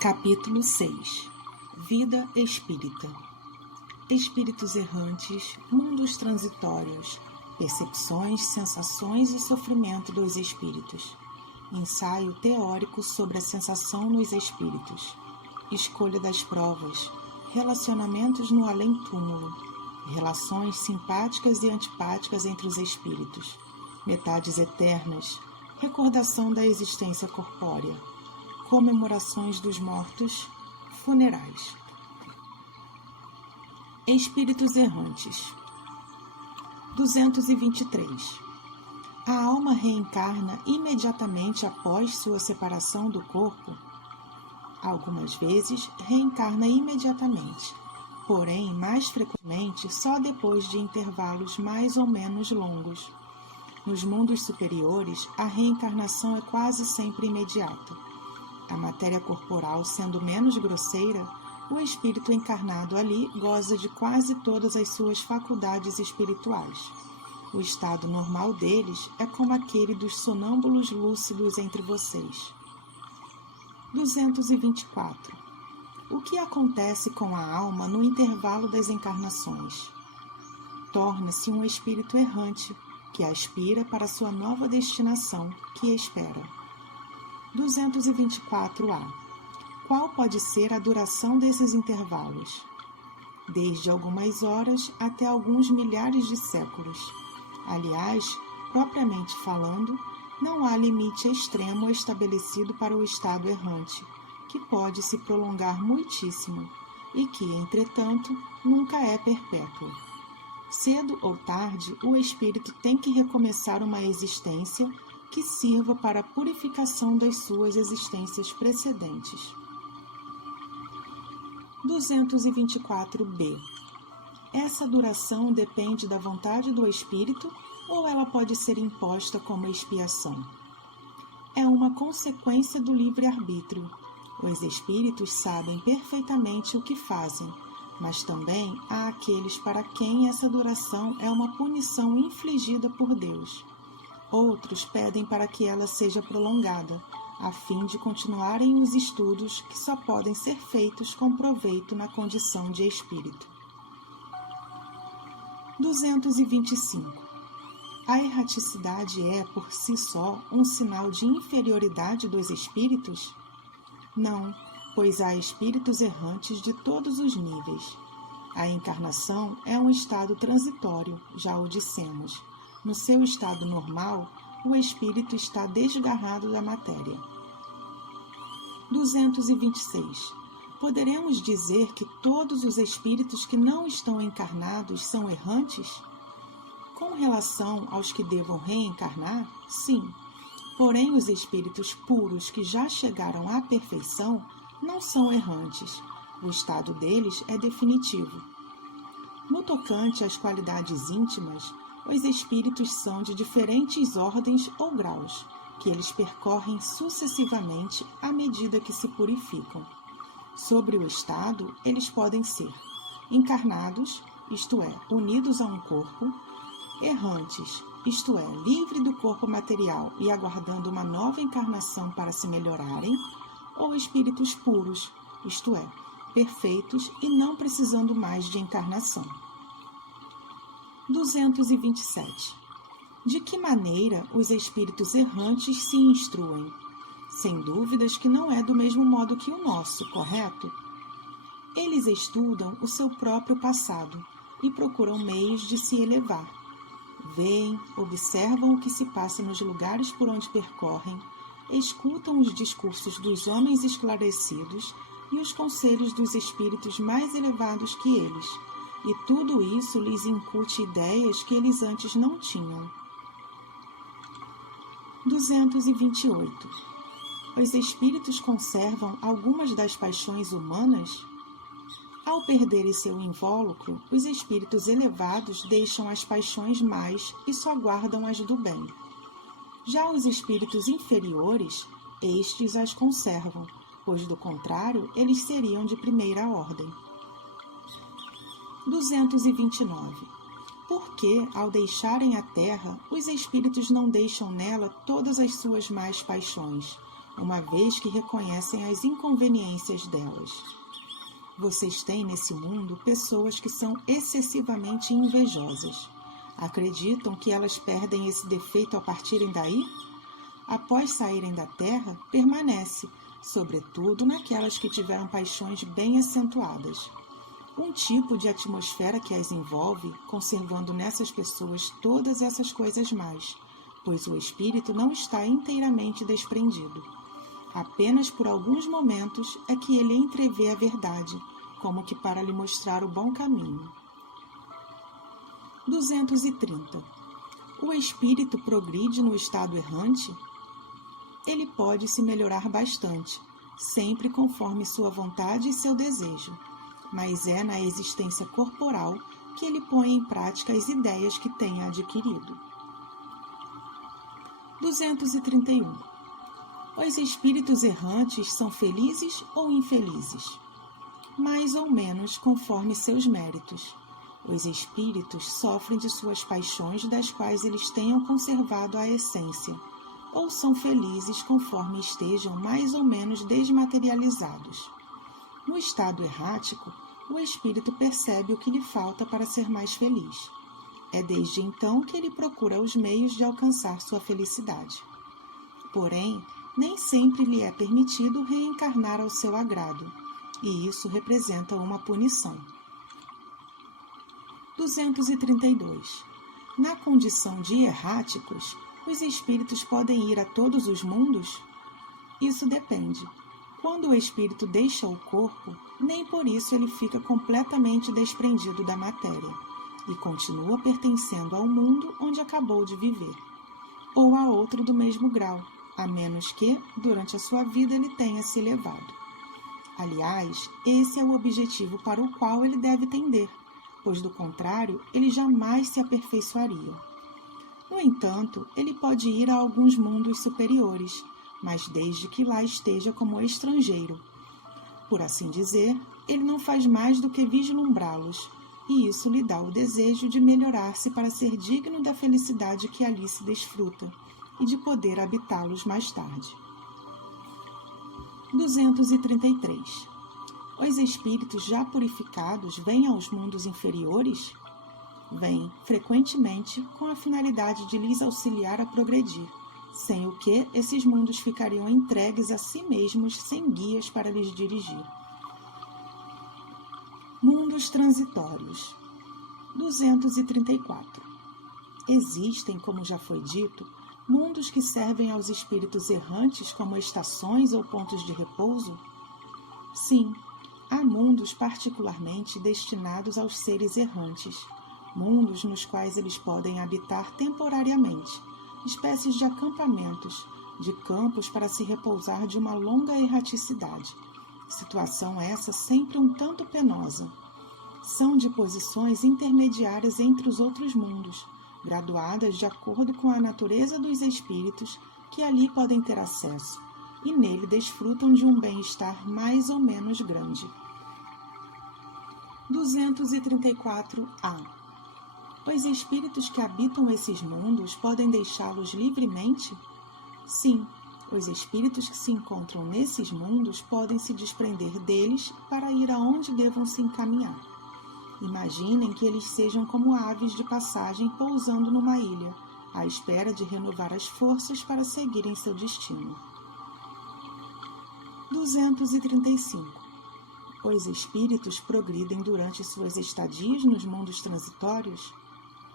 Capítulo 6. Vida espírita. Espíritos errantes, mundos transitórios, percepções, sensações e sofrimento dos espíritos. Ensaio teórico sobre a sensação nos espíritos. Escolha das provas. Relacionamentos no além-túmulo. Relações simpáticas e antipáticas entre os espíritos. Metades eternas. Recordação da existência corpórea. Comemorações dos mortos, funerais. Espíritos errantes. 223. A alma reencarna imediatamente após sua separação do corpo? Algumas vezes reencarna imediatamente, porém, mais frequentemente só depois de intervalos mais ou menos longos. Nos mundos superiores, a reencarnação é quase sempre imediata. A matéria corporal sendo menos grosseira, o espírito encarnado ali goza de quase todas as suas faculdades espirituais. O estado normal deles é como aquele dos sonâmbulos lúcidos entre vocês. 224. O que acontece com a alma no intervalo das encarnações? Torna-se um espírito errante, que aspira para sua nova destinação, que espera. 224A. Qual pode ser a duração desses intervalos? Desde algumas horas até alguns milhares de séculos. Aliás, propriamente falando, não há limite extremo estabelecido para o estado errante, que pode se prolongar muitíssimo e que, entretanto, nunca é perpétuo. Cedo ou tarde, o espírito tem que recomeçar uma existência que sirva para a purificação das suas existências precedentes. 224b. Essa duração depende da vontade do espírito ou ela pode ser imposta como expiação? É uma consequência do livre-arbítrio. Os espíritos sabem perfeitamente o que fazem, mas também há aqueles para quem essa duração é uma punição infligida por Deus. Outros pedem para que ela seja prolongada, a fim de continuarem os estudos que só podem ser feitos com proveito na condição de espírito. 225. A erraticidade é, por si só, um sinal de inferioridade dos espíritos? Não, pois há espíritos errantes de todos os níveis. A encarnação é um estado transitório, já o dissemos. No seu estado normal, o espírito está desgarrado da matéria. 226. Poderemos dizer que todos os espíritos que não estão encarnados são errantes? Com relação aos que devam reencarnar, sim. Porém, os espíritos puros que já chegaram à perfeição não são errantes. O estado deles é definitivo. No tocante às qualidades íntimas, os espíritos são de diferentes ordens ou graus, que eles percorrem sucessivamente à medida que se purificam. Sobre o estado, eles podem ser encarnados, isto é, unidos a um corpo, errantes, isto é, livre do corpo material e aguardando uma nova encarnação para se melhorarem, ou espíritos puros, isto é, perfeitos e não precisando mais de encarnação. 227. De que maneira os espíritos errantes se instruem? Sem dúvidas que não é do mesmo modo que o nosso, correto? Eles estudam o seu próprio passado e procuram meios de se elevar. Veem, observam o que se passa nos lugares por onde percorrem, escutam os discursos dos homens esclarecidos e os conselhos dos espíritos mais elevados que eles, e tudo isso lhes incute ideias que eles antes não tinham. 228. Os espíritos conservam algumas das paixões humanas? Ao perderem seu invólucro, os espíritos elevados deixam as paixões mais e só guardam as do bem. Já os espíritos inferiores, estes as conservam, pois do contrário, eles seriam de primeira ordem. 229. Por que, ao deixarem a terra, os espíritos não deixam nela todas as suas más paixões, uma vez que reconhecem as inconveniências delas. Vocês têm nesse mundo pessoas que são excessivamente invejosas. Acreditam que elas perdem esse defeito ao partirem daí? Após saírem da Terra, permanece, sobretudo naquelas que tiveram paixões bem acentuadas. Um tipo de atmosfera que as envolve, conservando nessas pessoas todas essas coisas mais, pois o espírito não está inteiramente desprendido. Apenas por alguns momentos é que ele entrevê a verdade, como que para lhe mostrar o bom caminho. 230. O espírito progride no estado errante? Ele pode se melhorar bastante, sempre conforme sua vontade e seu desejo, mas é na existência corporal que ele põe em prática as ideias que tenha adquirido. 231. Os espíritos errantes são felizes ou infelizes? Mais ou menos conforme seus méritos. Os espíritos sofrem de suas paixões das quais eles tenham conservado a essência, ou são felizes conforme estejam mais ou menos desmaterializados. No estado errático, o espírito percebe o que lhe falta para ser mais feliz. É desde então que ele procura os meios de alcançar sua felicidade. Porém, nem sempre lhe é permitido reencarnar ao seu agrado, e isso representa uma punição. 232. Na condição de erráticos, os espíritos podem ir a todos os mundos? Isso depende. Quando o espírito deixa o corpo, nem por isso ele fica completamente desprendido da matéria e continua pertencendo ao mundo onde acabou de viver, ou a outro do mesmo grau, a menos que, durante a sua vida, ele tenha se elevado. Aliás, esse é o objetivo para o qual ele deve tender, pois, do contrário, ele jamais se aperfeiçoaria. No entanto, ele pode ir a alguns mundos superiores, mas desde que lá esteja como estrangeiro. Por assim dizer, ele não faz mais do que vislumbrá-los, e isso lhe dá o desejo de melhorar-se para ser digno da felicidade que ali se desfruta e de poder habitá-los mais tarde. 233. Os espíritos já purificados vêm aos mundos inferiores? Vêm, frequentemente, com a finalidade de lhes auxiliar a progredir, sem o que esses mundos ficariam entregues a si mesmos sem guias para lhes dirigir. Mundos transitórios. 234. Existem, como já foi dito, mundos que servem aos espíritos errantes como estações ou pontos de repouso? Sim, há mundos particularmente destinados aos seres errantes, mundos nos quais eles podem habitar temporariamente, espécies de acampamentos, de campos para se repousar de uma longa erraticidade. Situação essa sempre um tanto penosa. São de posições intermediárias entre os outros mundos, graduadas de acordo com a natureza dos espíritos que ali podem ter acesso, e nele desfrutam de um bem-estar mais ou menos grande. 234a. Os espíritos que habitam esses mundos podem deixá-los livremente? Sim, os espíritos que se encontram nesses mundos podem se desprender deles para ir aonde devam se encaminhar. Imaginem que eles sejam como aves de passagem pousando numa ilha, à espera de renovar as forças para seguirem seu destino. 235. Os espíritos progridem durante suas estadias nos mundos transitórios?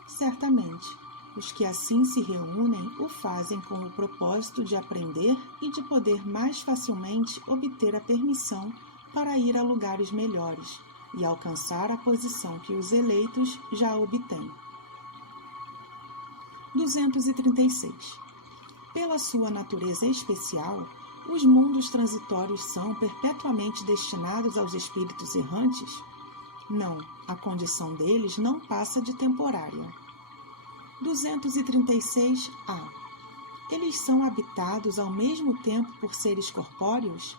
Certamente, os que assim se reúnem o fazem com o propósito de aprender e de poder mais facilmente obter a permissão para ir a lugares melhores e alcançar a posição que os eleitos já obtêm. 236. Pela sua natureza especial, os mundos transitórios são perpetuamente destinados aos espíritos errantes? Não, a condição deles não passa de temporária. 236a. Eles são habitados ao mesmo tempo por seres corpóreos?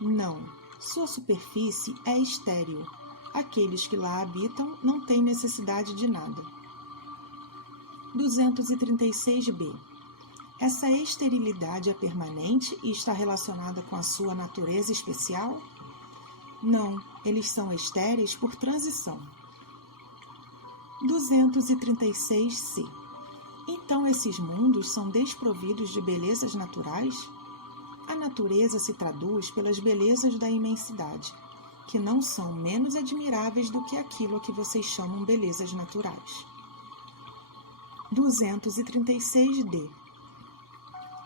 Não, sua superfície é estéril. Aqueles que lá habitam não têm necessidade de nada. 236b. Essa esterilidade é permanente e está relacionada com a sua natureza especial? Não, eles são estéreis por transição. 236c. Então esses mundos são desprovidos de belezas naturais? A natureza se traduz pelas belezas da imensidade, que não são menos admiráveis do que aquilo a que vocês chamam belezas naturais. 236d.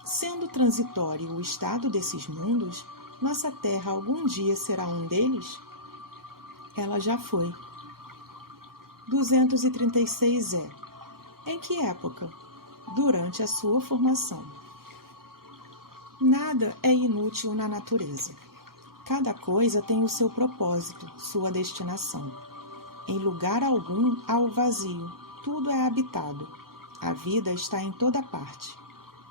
Sendo transitório o estado desses mundos, nossa Terra algum dia será um deles? Ela já foi. 236e. Em que época? Durante a sua formação. Nada é inútil na natureza. Cada coisa tem o seu propósito, sua destinação. Em lugar algum há o vazio, tudo é habitado. A vida está em toda parte.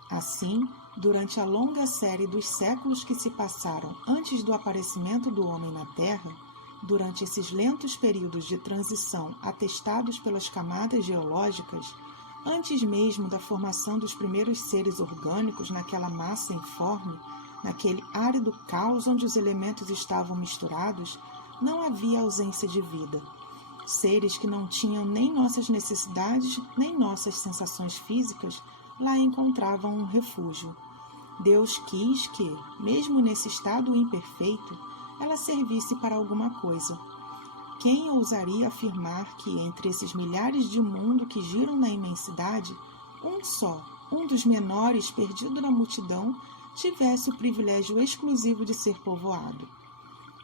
Assim, durante a longa série dos séculos que se passaram antes do aparecimento do homem na Terra, durante esses lentos períodos de transição atestados pelas camadas geológicas, antes mesmo da formação dos primeiros seres orgânicos naquela massa informe, naquele árido caos onde os elementos estavam misturados, não havia ausência de vida. Seres que não tinham nem nossas necessidades, nem nossas sensações físicas, lá encontravam um refúgio. Deus quis que, mesmo nesse estado imperfeito, ela servisse para alguma coisa. Quem ousaria afirmar que, entre esses milhares de mundos que giram na imensidade, um só, um dos menores perdido na multidão, tivesse o privilégio exclusivo de ser povoado?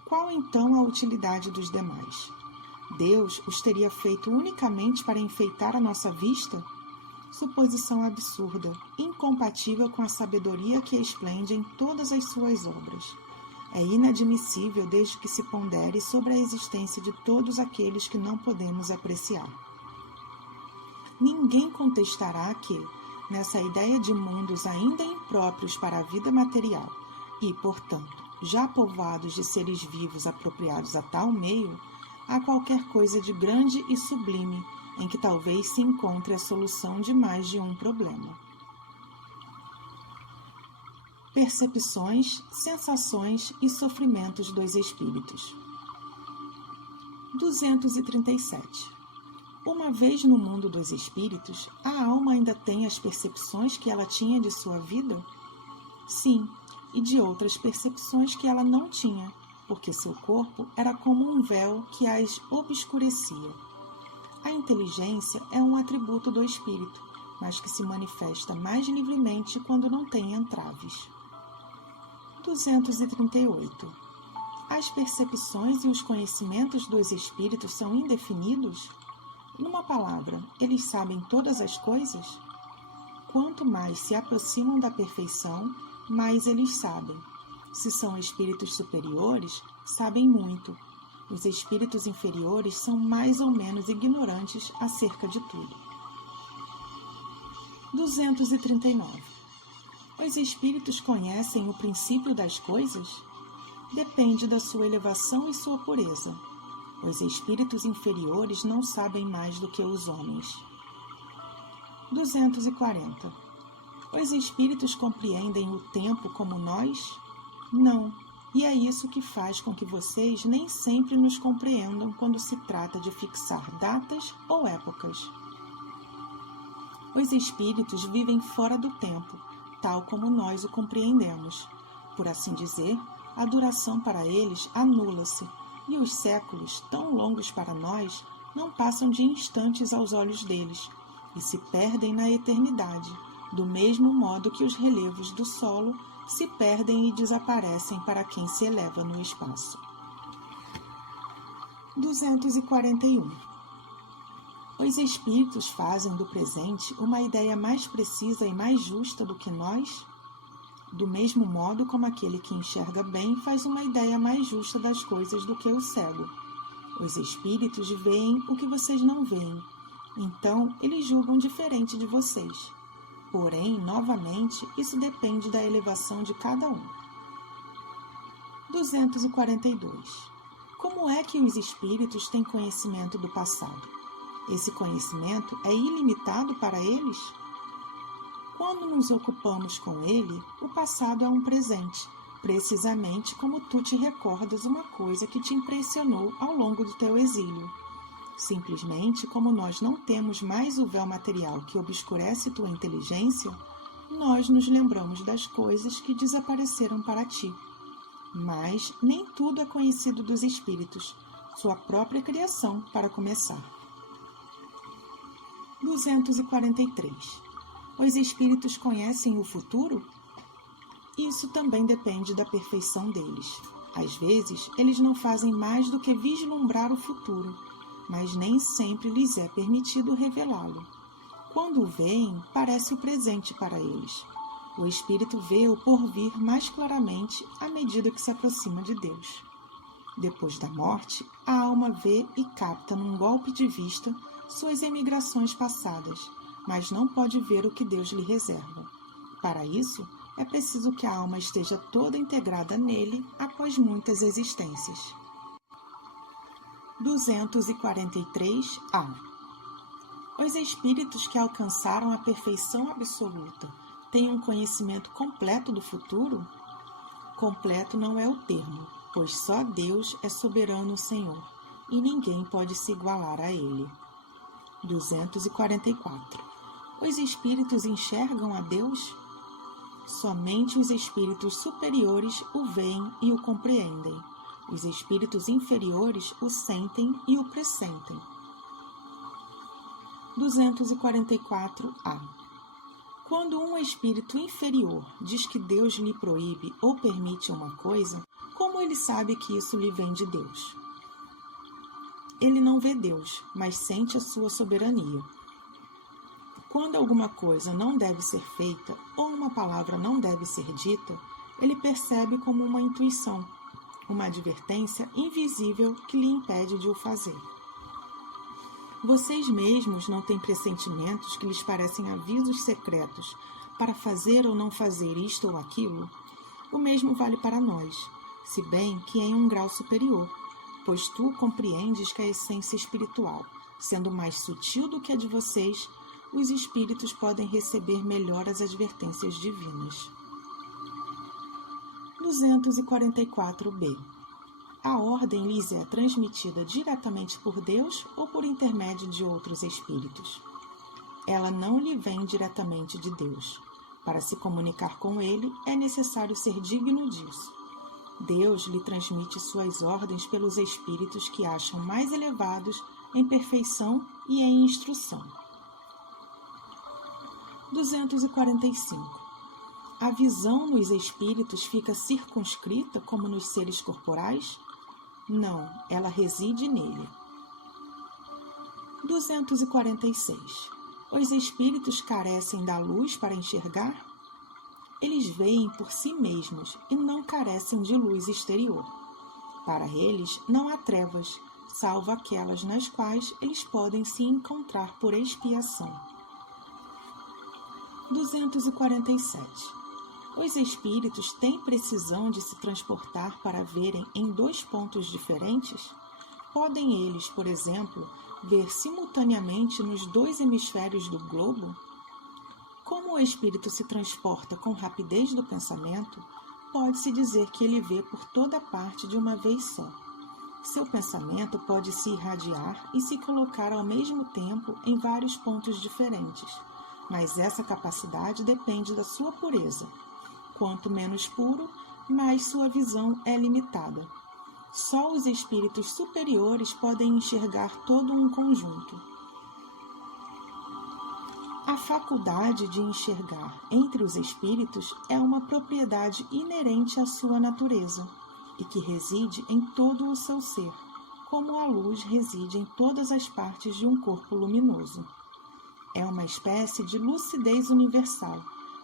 Qual então a utilidade dos demais? Deus os teria feito unicamente para enfeitar a nossa vista? Suposição absurda, incompatível com a sabedoria que esplende em todas as suas obras. É inadmissível desde que se pondere sobre a existência de todos aqueles que não podemos apreciar. Ninguém contestará que, nessa ideia de mundos ainda impróprios para a vida material e, portanto, já povoados de seres vivos apropriados a tal meio, há qualquer coisa de grande e sublime em que talvez se encontre a solução de mais de um problema. Percepções, sensações e sofrimentos dos espíritos. 237. Uma vez no mundo dos espíritos, a alma ainda tem as percepções que ela tinha de sua vida? Sim, e de outras percepções que ela não tinha, porque seu corpo era como um véu que as obscurecia. A inteligência é um atributo do espírito, mas que se manifesta mais livremente quando não tem entraves. 238. As percepções e os conhecimentos dos espíritos são indefinidos? Numa palavra, eles sabem todas as coisas? Quanto mais se aproximam da perfeição, mais eles sabem. Se são espíritos superiores, sabem muito. Os espíritos inferiores são mais ou menos ignorantes acerca de tudo. 239. Os espíritos conhecem o princípio das coisas? Depende da sua elevação e sua pureza. Os espíritos inferiores não sabem mais do que os homens. 240. Os espíritos compreendem o tempo como nós? Não, e é isso que faz com que vocês nem sempre nos compreendam quando se trata de fixar datas ou épocas. Os espíritos vivem fora do tempo, tal como nós o compreendemos. Por assim dizer, a duração para eles anula-se, e os séculos, tão longos para nós, não passam de instantes aos olhos deles, e se perdem na eternidade, do mesmo modo que os relevos do solo se perdem e desaparecem para quem se eleva no espaço. 241. Os espíritos fazem do presente uma ideia mais precisa e mais justa do que nós? Do mesmo modo como aquele que enxerga bem faz uma ideia mais justa das coisas do que o cego. Os espíritos veem o que vocês não veem, então eles julgam diferente de vocês. Porém, novamente, isso depende da elevação de cada um. 242. Como é que os espíritos têm conhecimento do passado? Esse conhecimento é ilimitado para eles? Quando nos ocupamos com ele, o passado é um presente, precisamente como tu te recordas uma coisa que te impressionou ao longo do teu exílio. Simplesmente como nós não temos mais o véu material que obscurece tua inteligência, nós nos lembramos das coisas que desapareceram para ti. Mas nem tudo é conhecido dos espíritos, sua própria criação, para começar. 243. Os espíritos conhecem o futuro? Isso também depende da perfeição deles. Às vezes, eles não fazem mais do que vislumbrar o futuro, mas nem sempre lhes é permitido revelá-lo. Quando o veem, parece o presente para eles. O espírito vê o porvir mais claramente à medida que se aproxima de Deus. Depois da morte, a alma vê e capta num golpe de vista suas emigrações passadas, mas não pode ver o que Deus lhe reserva. Para isso, é preciso que a alma esteja toda integrada nele após muitas existências. 243-A. Os espíritos que alcançaram a perfeição absoluta têm um conhecimento completo do futuro? Completo não é o termo, pois só Deus é soberano Senhor, e ninguém pode se igualar a Ele. 244. Os espíritos enxergam a Deus? Somente os espíritos superiores o veem e o compreendem. Os espíritos inferiores o sentem e o pressentem. 244-A. Quando um espírito inferior diz que Deus lhe proíbe ou permite uma coisa, como ele sabe que isso lhe vem de Deus? Ele não vê Deus, mas sente a sua soberania. Quando alguma coisa não deve ser feita ou uma palavra não deve ser dita, ele percebe como uma intuição, uma advertência invisível que lhe impede de o fazer. Vocês mesmos não têm pressentimentos que lhes parecem avisos secretos para fazer ou não fazer isto ou aquilo? O mesmo vale para nós, se bem que em um grau superior, pois tu compreendes que a essência espiritual, sendo mais sutil do que a de vocês, os espíritos podem receber melhor as advertências divinas. 244-B. A ordem lhes é transmitida diretamente por Deus ou por intermédio de outros espíritos? Ela não lhe vem diretamente de Deus. Para se comunicar com ele, é necessário ser digno disso. Deus lhe transmite suas ordens pelos espíritos que acham mais elevados em perfeição e em instrução. 245. A visão nos espíritos fica circunscrita como nos seres corporais? Não, ela reside nele. 246. Os espíritos carecem da luz para enxergar? Eles veem por si mesmos e não carecem de luz exterior. Para eles não há trevas, salvo aquelas nas quais eles podem se encontrar por expiação. 247. Os espíritos têm precisão de se transportar para verem em dois pontos diferentes? Podem eles, por exemplo, ver simultaneamente nos dois hemisférios do globo? Como o espírito se transporta com rapidez do pensamento, pode-se dizer que ele vê por toda parte de uma vez só. Seu pensamento pode se irradiar e se colocar ao mesmo tempo em vários pontos diferentes, mas essa capacidade depende da sua pureza. Quanto menos puro, mais sua visão é limitada. Só os espíritos superiores podem enxergar todo um conjunto. A faculdade de enxergar entre os espíritos é uma propriedade inerente à sua natureza e que reside em todo o seu ser, como a luz reside em todas as partes de um corpo luminoso. É uma espécie de lucidez universal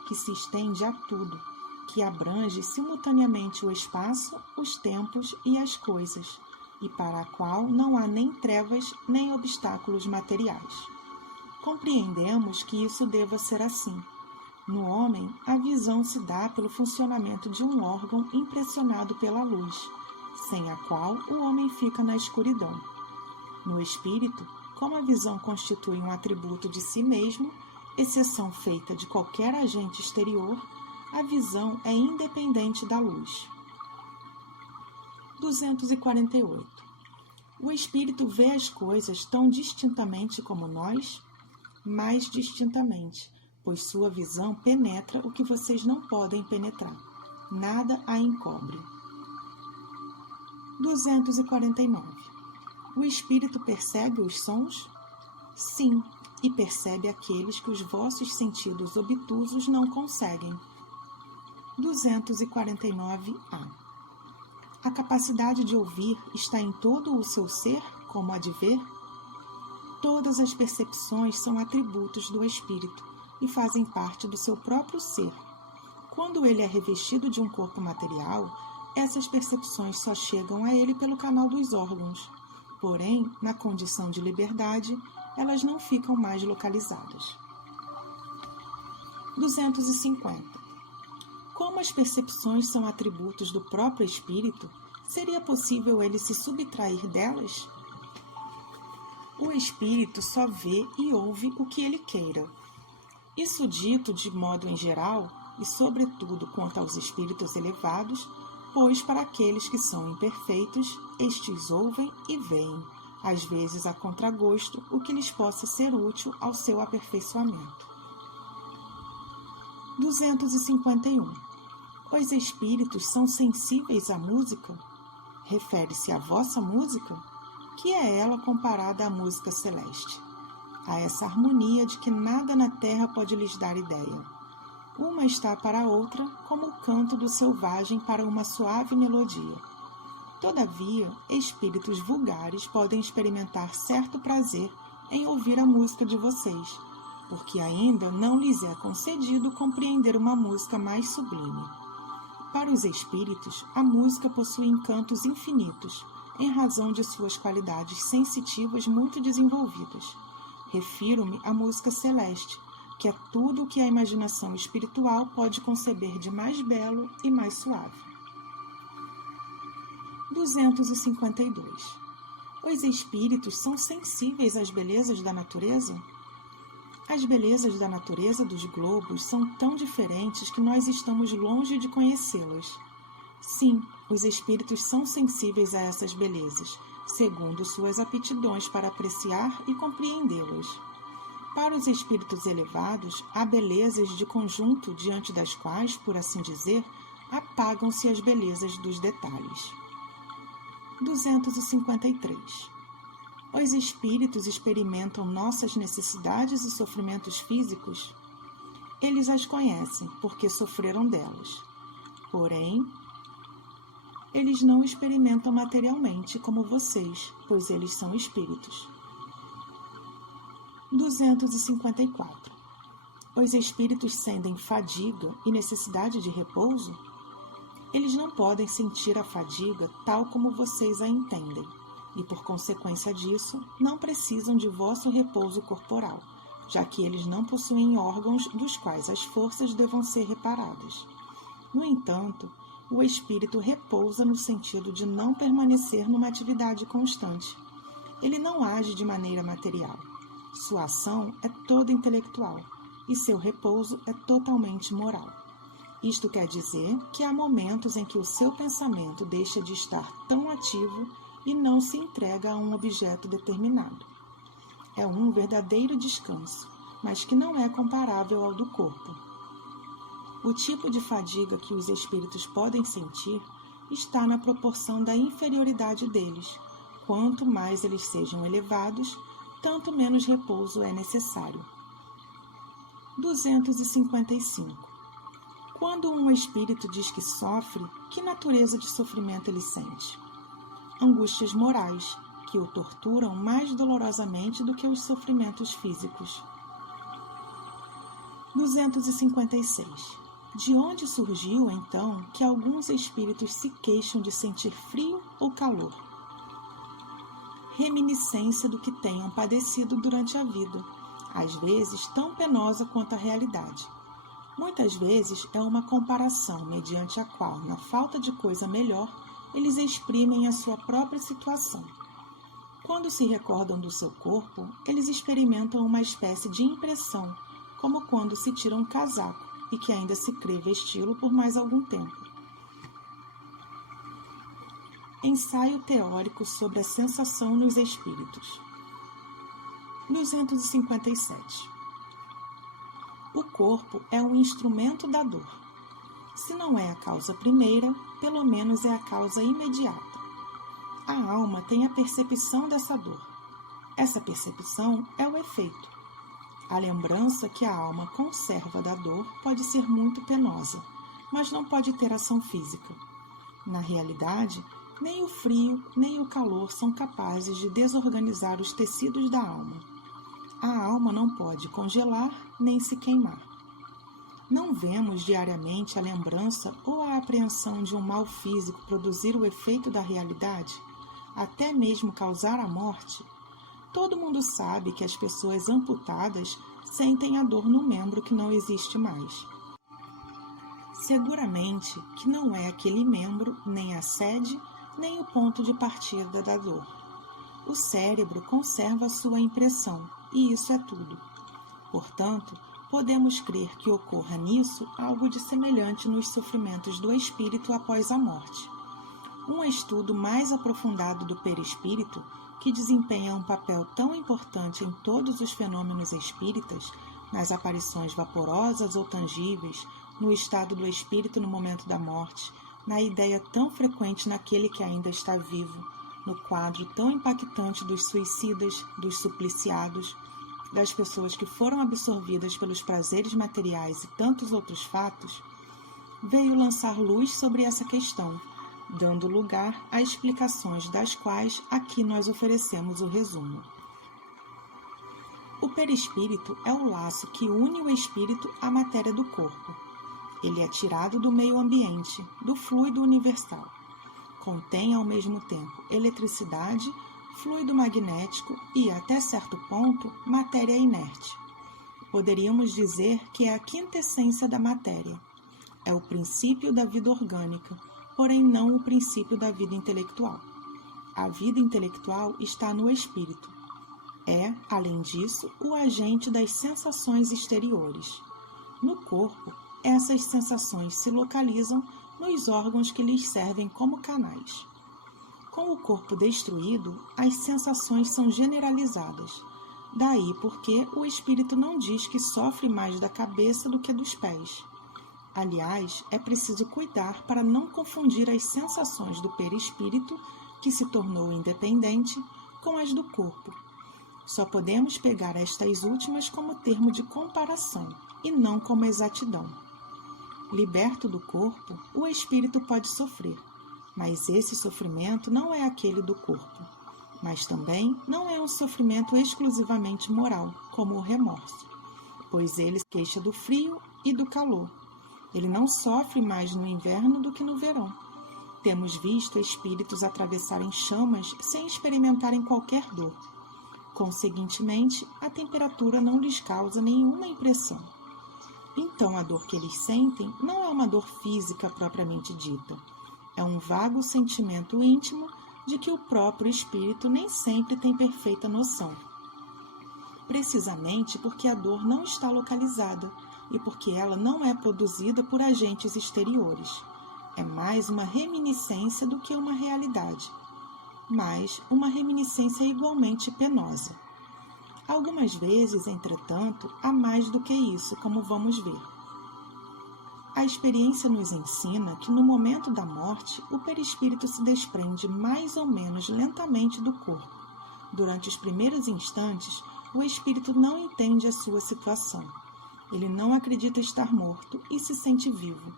que se estende a tudo, que abrange simultaneamente o espaço, os tempos e as coisas, e para a qual não há nem trevas nem obstáculos materiais. Compreendemos que isso deva ser assim. No homem, a visão se dá pelo funcionamento de um órgão impressionado pela luz, sem a qual o homem fica na escuridão. No espírito, como a visão constitui um atributo de si mesmo, exceção feita de qualquer agente exterior, a visão é independente da luz. 248. O espírito vê as coisas tão distintamente como nós? Mais distintamente, pois sua visão penetra o que vocês não podem penetrar. Nada a encobre. 249. O espírito percebe os sons? Sim, e percebe aqueles que os vossos sentidos obtusos não conseguem. 249a. A capacidade de ouvir está em todo o seu ser, como a de ver? Todas as percepções são atributos do espírito e fazem parte do seu próprio ser. Quando ele é revestido de um corpo material, essas percepções só chegam a ele pelo canal dos órgãos. Porém, na condição de liberdade, elas não ficam mais localizadas. 250. Como as percepções são atributos do próprio espírito, seria possível ele se subtrair delas? O espírito só vê e ouve o que ele queira. Isso dito de modo em geral, e sobretudo quanto aos espíritos elevados, pois para aqueles que são imperfeitos, estes ouvem e veem, às vezes a contragosto, o que lhes possa ser útil ao seu aperfeiçoamento. 251. Os espíritos são sensíveis à música? Refere-se à vossa música? Que é ela comparada à música celeste? A essa harmonia de que nada na terra pode lhes dar ideia. Uma está para a outra como o canto do selvagem para uma suave melodia. Todavia, espíritos vulgares podem experimentar certo prazer em ouvir a música de vocês, porque ainda não lhes é concedido compreender uma música mais sublime. Para os espíritos, a música possui encantos infinitos, em razão de suas qualidades sensitivas muito desenvolvidas. Refiro-me à música celeste, que é tudo o que a imaginação espiritual pode conceber de mais belo e mais suave. 252. Os espíritos são sensíveis às belezas da natureza? As belezas da natureza dos globos são tão diferentes que nós estamos longe de conhecê-las. Sim, os espíritos são sensíveis a essas belezas, segundo suas aptidões para apreciar e compreendê-las. Para os espíritos elevados, há belezas de conjunto diante das quais, por assim dizer, apagam-se as belezas dos detalhes. 253. Os espíritos experimentam nossas necessidades e sofrimentos físicos? Eles as conhecem, porque sofreram delas. Porém, eles não experimentam materialmente como vocês, pois eles são espíritos. 254. Os espíritos sentem fadiga e necessidade de repouso? Eles não podem sentir a fadiga tal como vocês a entendem, e por consequência disso, não precisam de vosso repouso corporal, já que eles não possuem órgãos dos quais as forças devam ser reparadas. No entanto, o espírito repousa no sentido de não permanecer numa atividade constante. Ele não age de maneira material. Sua ação é toda intelectual e seu repouso é totalmente moral. Isto quer dizer que há momentos em que o seu pensamento deixa de estar tão ativo e não se entrega a um objeto determinado. É um verdadeiro descanso, mas que não é comparável ao do corpo. O tipo de fadiga que os espíritos podem sentir está na proporção da inferioridade deles. Quanto mais eles sejam elevados, tanto menos repouso é necessário. 255. Quando um espírito diz que sofre, que natureza de sofrimento ele sente? Angústias morais, que o torturam mais dolorosamente do que os sofrimentos físicos. 256. De onde surgiu, então, que alguns espíritos se queixam de sentir frio ou calor? Reminiscência do que tenham padecido durante a vida, às vezes tão penosa quanto a realidade. Muitas vezes é uma comparação mediante a qual, na falta de coisa melhor, eles exprimem a sua própria situação. Quando se recordam do seu corpo, eles experimentam uma espécie de impressão, como quando se tira um casaco e que ainda se crê vesti-lo por mais algum tempo. Ensaio teórico sobre a sensação nos espíritos. 257. O corpo é um instrumento da dor. Se não é a causa primeira, pelo menos é a causa imediata. A alma tem a percepção dessa dor. Essa percepção é o efeito. A lembrança que a alma conserva da dor pode ser muito penosa, mas não pode ter ação física. Na realidade, nem o frio nem o calor são capazes de desorganizar os tecidos da alma. A alma não pode congelar nem se queimar. Não vemos diariamente a lembrança ou a apreensão de um mal físico produzir o efeito da realidade, até mesmo causar a morte? Todo mundo sabe que as pessoas amputadas sentem a dor no membro que não existe mais. Seguramente que não é aquele membro nem a sede, nem o ponto de partida da dor. O cérebro conserva sua impressão, e isso é tudo. Portanto, podemos crer que ocorra nisso algo de semelhante nos sofrimentos do espírito após a morte. Um estudo mais aprofundado do perispírito, que desempenha um papel tão importante em todos os fenômenos espíritas, nas aparições vaporosas ou tangíveis, no estado do espírito no momento da morte, na ideia tão frequente naquele que ainda está vivo, no quadro tão impactante dos suicidas, dos supliciados, das pessoas que foram absorvidas pelos prazeres materiais e tantos outros fatos, veio lançar luz sobre essa questão, dando lugar a explicações das quais aqui nós oferecemos o resumo. O perispírito é o laço que une o espírito à matéria do corpo. Ele é tirado do meio ambiente, do fluido universal. Contém ao mesmo tempo eletricidade, fluido magnético e, até certo ponto, matéria inerte. Poderíamos dizer que é a quintessência da matéria. É o princípio da vida orgânica, porém não o princípio da vida intelectual. A vida intelectual está no espírito. É, além disso, o agente das sensações exteriores. No corpo, essas sensações se localizam nos órgãos que lhes servem como canais. Com o corpo destruído, as sensações são generalizadas. Daí porque o espírito não diz que sofre mais da cabeça do que dos pés. Aliás, é preciso cuidar para não confundir as sensações do perispírito, que se tornou independente, com as do corpo. Só podemos pegar estas últimas como termo de comparação e não como exatidão. Liberto do corpo, o espírito pode sofrer, mas esse sofrimento não é aquele do corpo. Mas também não é um sofrimento exclusivamente moral, como o remorso, pois ele se queixa do frio e do calor. Ele não sofre mais no inverno do que no verão. Temos visto espíritos atravessarem chamas sem experimentarem qualquer dor. Conseguintemente, a temperatura não lhes causa nenhuma impressão. Então, a dor que eles sentem não é uma dor física propriamente dita. É um vago sentimento íntimo de que o próprio espírito nem sempre tem perfeita noção. Precisamente porque a dor não está localizada e porque ela não é produzida por agentes exteriores. É mais uma reminiscência do que uma realidade, mas uma reminiscência igualmente penosa. Algumas vezes, entretanto, há mais do que isso, como vamos ver. A experiência nos ensina que no momento da morte, o perispírito se desprende mais ou menos lentamente do corpo. Durante os primeiros instantes, o espírito não entende a sua situação. Ele não acredita estar morto e se sente vivo.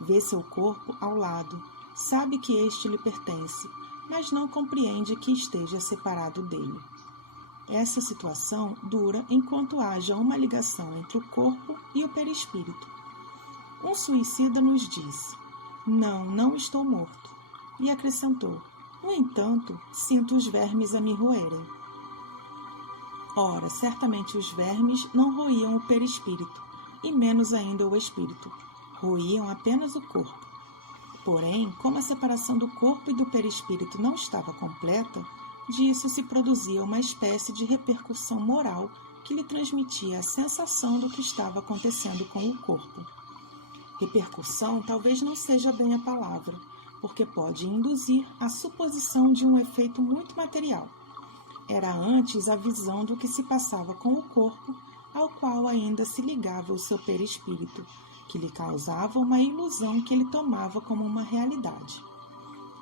Vê seu corpo ao lado, sabe que este lhe pertence, mas não compreende que esteja separado dele. Essa situação dura enquanto haja uma ligação entre o corpo e o perispírito. Um suicida nos disse: não estou morto. E acrescentou: no entanto, sinto os vermes a me roerem. Ora, certamente os vermes não roíam o perispírito, e menos ainda o espírito. Roíam apenas o corpo. Porém, como a separação do corpo e do perispírito não estava completa, disso se produzia uma espécie de repercussão moral que lhe transmitia a sensação do que estava acontecendo com o corpo. Repercussão talvez não seja bem a palavra, porque pode induzir a suposição de um efeito muito material. Era antes a visão do que se passava com o corpo, ao qual ainda se ligava o seu perispírito, que lhe causava uma ilusão que ele tomava como uma realidade.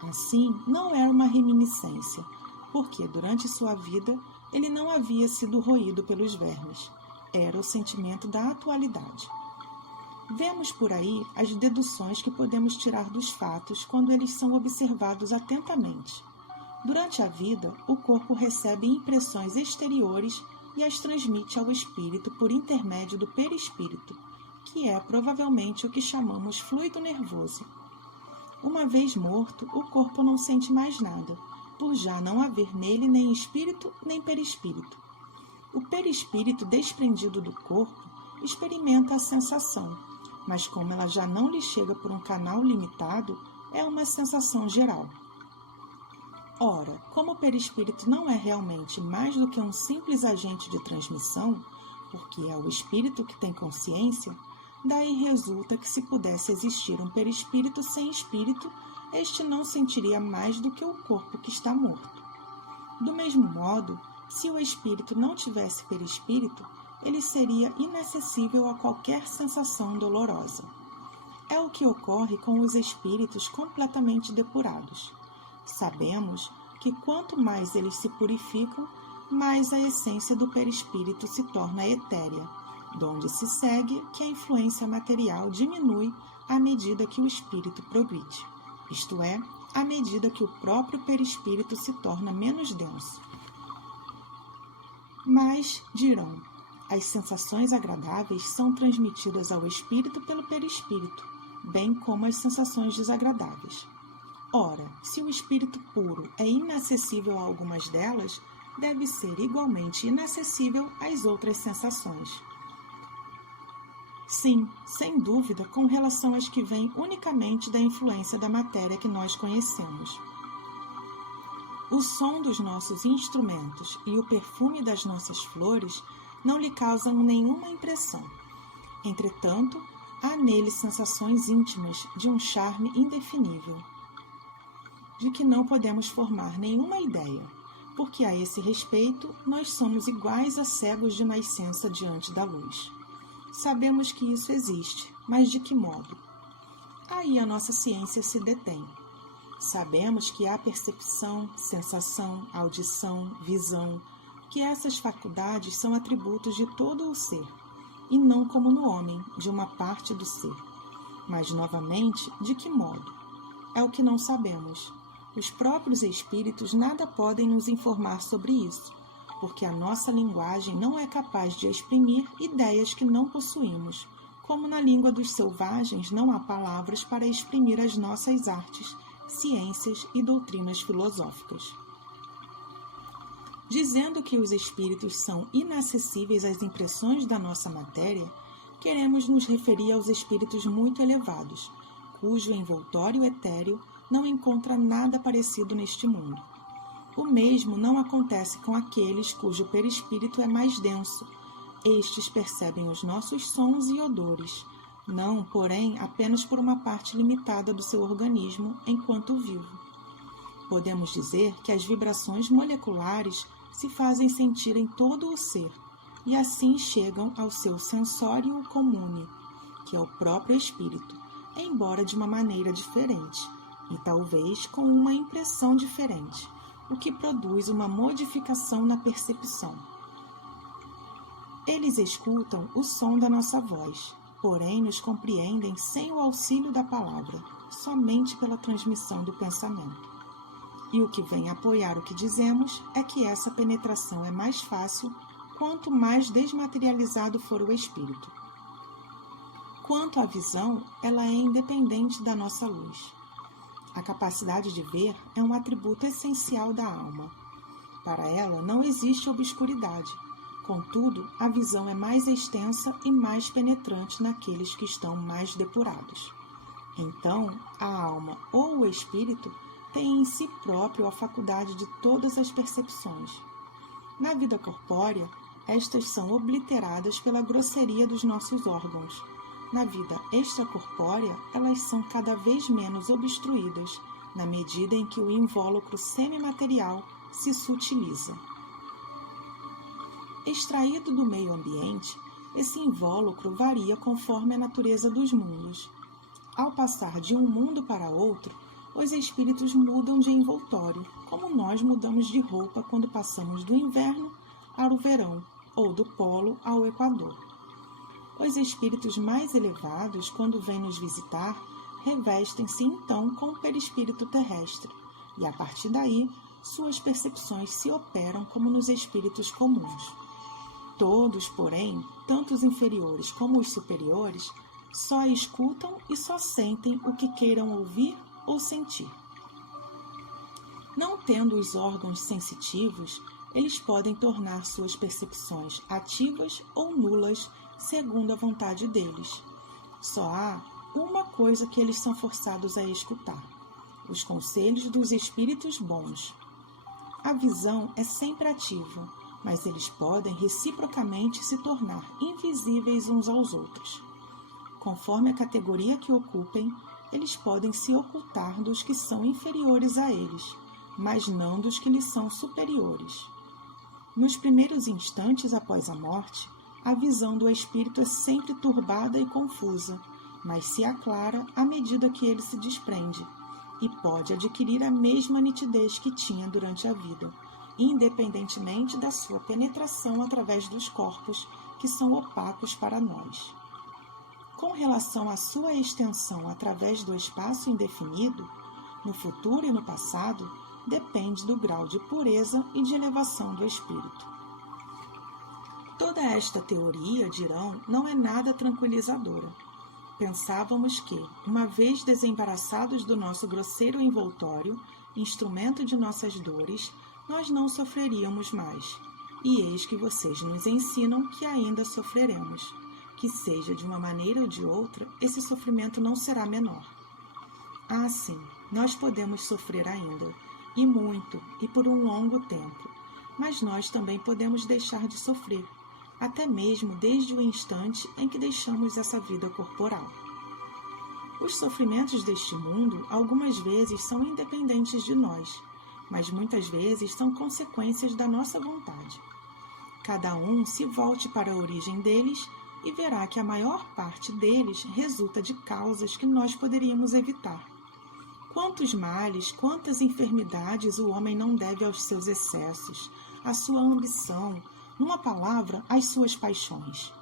Assim, não era uma reminiscência, porque durante sua vida ele não havia sido roído pelos vermes. Era o sentimento da atualidade. Vemos por aí as deduções que podemos tirar dos fatos quando eles são observados atentamente. Durante a vida, o corpo recebe impressões exteriores e as transmite ao espírito por intermédio do perispírito, que é provavelmente o que chamamos fluido nervoso. Uma vez morto, o corpo não sente mais nada, por já não haver nele nem espírito nem perispírito. O perispírito desprendido do corpo experimenta a sensação, mas como ela já não lhe chega por um canal limitado, é uma sensação geral. Ora, como o perispírito não é realmente mais do que um simples agente de transmissão, porque é o espírito que tem consciência, daí resulta que se pudesse existir um perispírito sem espírito, este não sentiria mais do que o corpo que está morto. Do mesmo modo, se o espírito não tivesse perispírito, ele seria inacessível a qualquer sensação dolorosa. É o que ocorre com os espíritos completamente depurados. Sabemos que quanto mais eles se purificam, mais a essência do perispírito se torna etérea, donde se segue que a influência material diminui à medida que o espírito progride, isto é, à medida que o próprio perispírito se torna menos denso. Mas, dirão, as sensações agradáveis são transmitidas ao espírito pelo perispírito, bem como as sensações desagradáveis. Ora, se o espírito puro é inacessível a algumas delas, deve ser igualmente inacessível às outras sensações. Sim, sem dúvida, com relação às que vêm unicamente da influência da matéria que nós conhecemos. O som dos nossos instrumentos e o perfume das nossas flores não lhe causam nenhuma impressão. Entretanto, há neles sensações íntimas de um charme indefinível, de que não podemos formar nenhuma ideia, porque a esse respeito nós somos iguais a cegos de nascença diante da luz. Sabemos que isso existe, mas de que modo? Aí a nossa ciência se detém. Sabemos que há percepção, sensação, audição, visão, que essas faculdades são atributos de todo o ser, e não como no homem, de uma parte do ser. Mas, novamente, de que modo? É o que não sabemos. Os próprios espíritos nada podem nos informar sobre isso, porque a nossa linguagem não é capaz de exprimir ideias que não possuímos, como na língua dos selvagens não há palavras para exprimir as nossas artes, ciências e doutrinas filosóficas. Dizendo que os espíritos são inacessíveis às impressões da nossa matéria, queremos nos referir aos espíritos muito elevados, cujo envoltório etéreo não encontra nada parecido neste mundo. O mesmo não acontece com aqueles cujo perispírito é mais denso. Estes percebem os nossos sons e odores, não, porém, apenas por uma parte limitada do seu organismo enquanto vivo. Podemos dizer que as vibrações moleculares se fazem sentir em todo o ser, e assim chegam ao seu sensório comune, que é o próprio espírito, embora de uma maneira diferente, e talvez com uma impressão diferente, o que produz uma modificação na percepção. Eles escutam o som da nossa voz, porém nos compreendem sem o auxílio da palavra, somente pela transmissão do pensamento. E o que vem apoiar o que dizemos é que essa penetração é mais fácil quanto mais desmaterializado for o espírito. Quanto à visão, ela é independente da nossa luz. A capacidade de ver é um atributo essencial da alma. Para ela não existe obscuridade. Contudo, a visão é mais extensa e mais penetrante naqueles que estão mais depurados. Então, a alma ou o espírito tem em si próprio a faculdade de todas as percepções. Na vida corpórea, estas são obliteradas pela grosseria dos nossos órgãos. Na vida extracorpórea, elas são cada vez menos obstruídas, na medida em que o invólucro semimaterial se sutiliza. Extraído do meio ambiente, esse invólucro varia conforme a natureza dos mundos. Ao passar de um mundo para outro, os espíritos mudam de envoltório, como nós mudamos de roupa quando passamos do inverno ao verão, ou do polo ao equador. Os espíritos mais elevados, quando vêm nos visitar, revestem-se então com o perispírito terrestre, e a partir daí, suas percepções se operam como nos espíritos comuns. Todos, porém, tanto os inferiores como os superiores, só escutam e só sentem o que queiram ouvir ou sentir. Não tendo os órgãos sensitivos, eles podem tornar suas percepções ativas ou nulas segundo a vontade deles. Só há uma coisa que eles são forçados a escutar: os conselhos dos espíritos bons. A visão é sempre ativa, mas eles podem reciprocamente se tornar invisíveis uns aos outros. Conforme a categoria que ocupem, eles podem se ocultar dos que são inferiores a eles, mas não dos que lhes são superiores. Nos primeiros instantes após a morte, a visão do espírito é sempre turbada e confusa, mas se aclara à medida que ele se desprende, e pode adquirir a mesma nitidez que tinha durante a vida, independentemente da sua penetração através dos corpos, que são opacos para nós. Com relação à sua extensão através do espaço indefinido, no futuro e no passado, depende do grau de pureza e de elevação do espírito. Toda esta teoria, dirão, não é nada tranquilizadora. Pensávamos que, uma vez desembaraçados do nosso grosseiro envoltório, instrumento de nossas dores, nós não sofreríamos mais. E eis que vocês nos ensinam que ainda sofreremos. Que seja de uma maneira ou de outra, esse sofrimento não será menor. Ah, sim, nós podemos sofrer ainda, e muito, e por um longo tempo, mas nós também podemos deixar de sofrer, até mesmo desde o instante em que deixamos essa vida corporal. Os sofrimentos deste mundo, algumas vezes, são independentes de nós, mas muitas vezes são consequências da nossa vontade. Cada um se volte para a origem deles e verá que a maior parte deles resulta de causas que nós poderíamos evitar. Quantos males, quantas enfermidades o homem não deve aos seus excessos, à sua ambição, numa palavra, às suas paixões.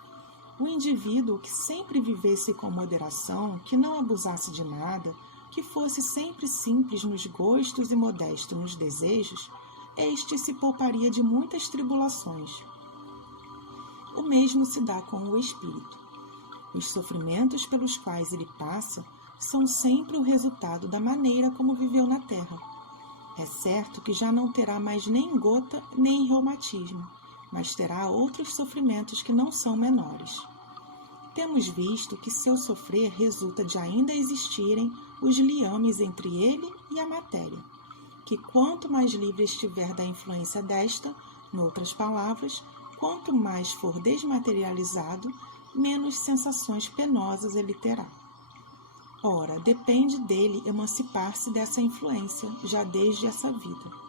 O indivíduo que sempre vivesse com moderação, que não abusasse de nada, que fosse sempre simples nos gostos e modesto nos desejos, este se pouparia de muitas tribulações. O mesmo se dá com o espírito. Os sofrimentos pelos quais ele passa são sempre o resultado da maneira como viveu na terra. É certo que já não terá mais nem gota nem reumatismo, mas terá outros sofrimentos que não são menores. Temos visto que seu sofrer resulta de ainda existirem os liames entre ele e a matéria, que quanto mais livre estiver da influência desta, noutras palavras, quanto mais for desmaterializado, menos sensações penosas ele terá. Ora, depende dele emancipar-se dessa influência, já desde essa vida.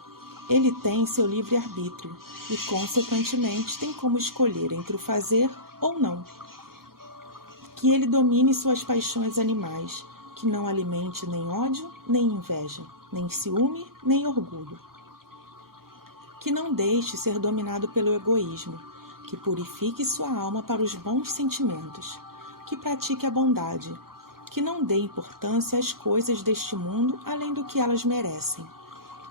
Ele tem seu livre-arbítrio e, consequentemente, tem como escolher entre o fazer ou não. Que ele domine suas paixões animais, que não alimente nem ódio, nem inveja, nem ciúme, nem orgulho. Que não deixe ser dominado pelo egoísmo, que purifique sua alma para os bons sentimentos, que pratique a bondade, que não dê importância às coisas deste mundo além do que elas merecem.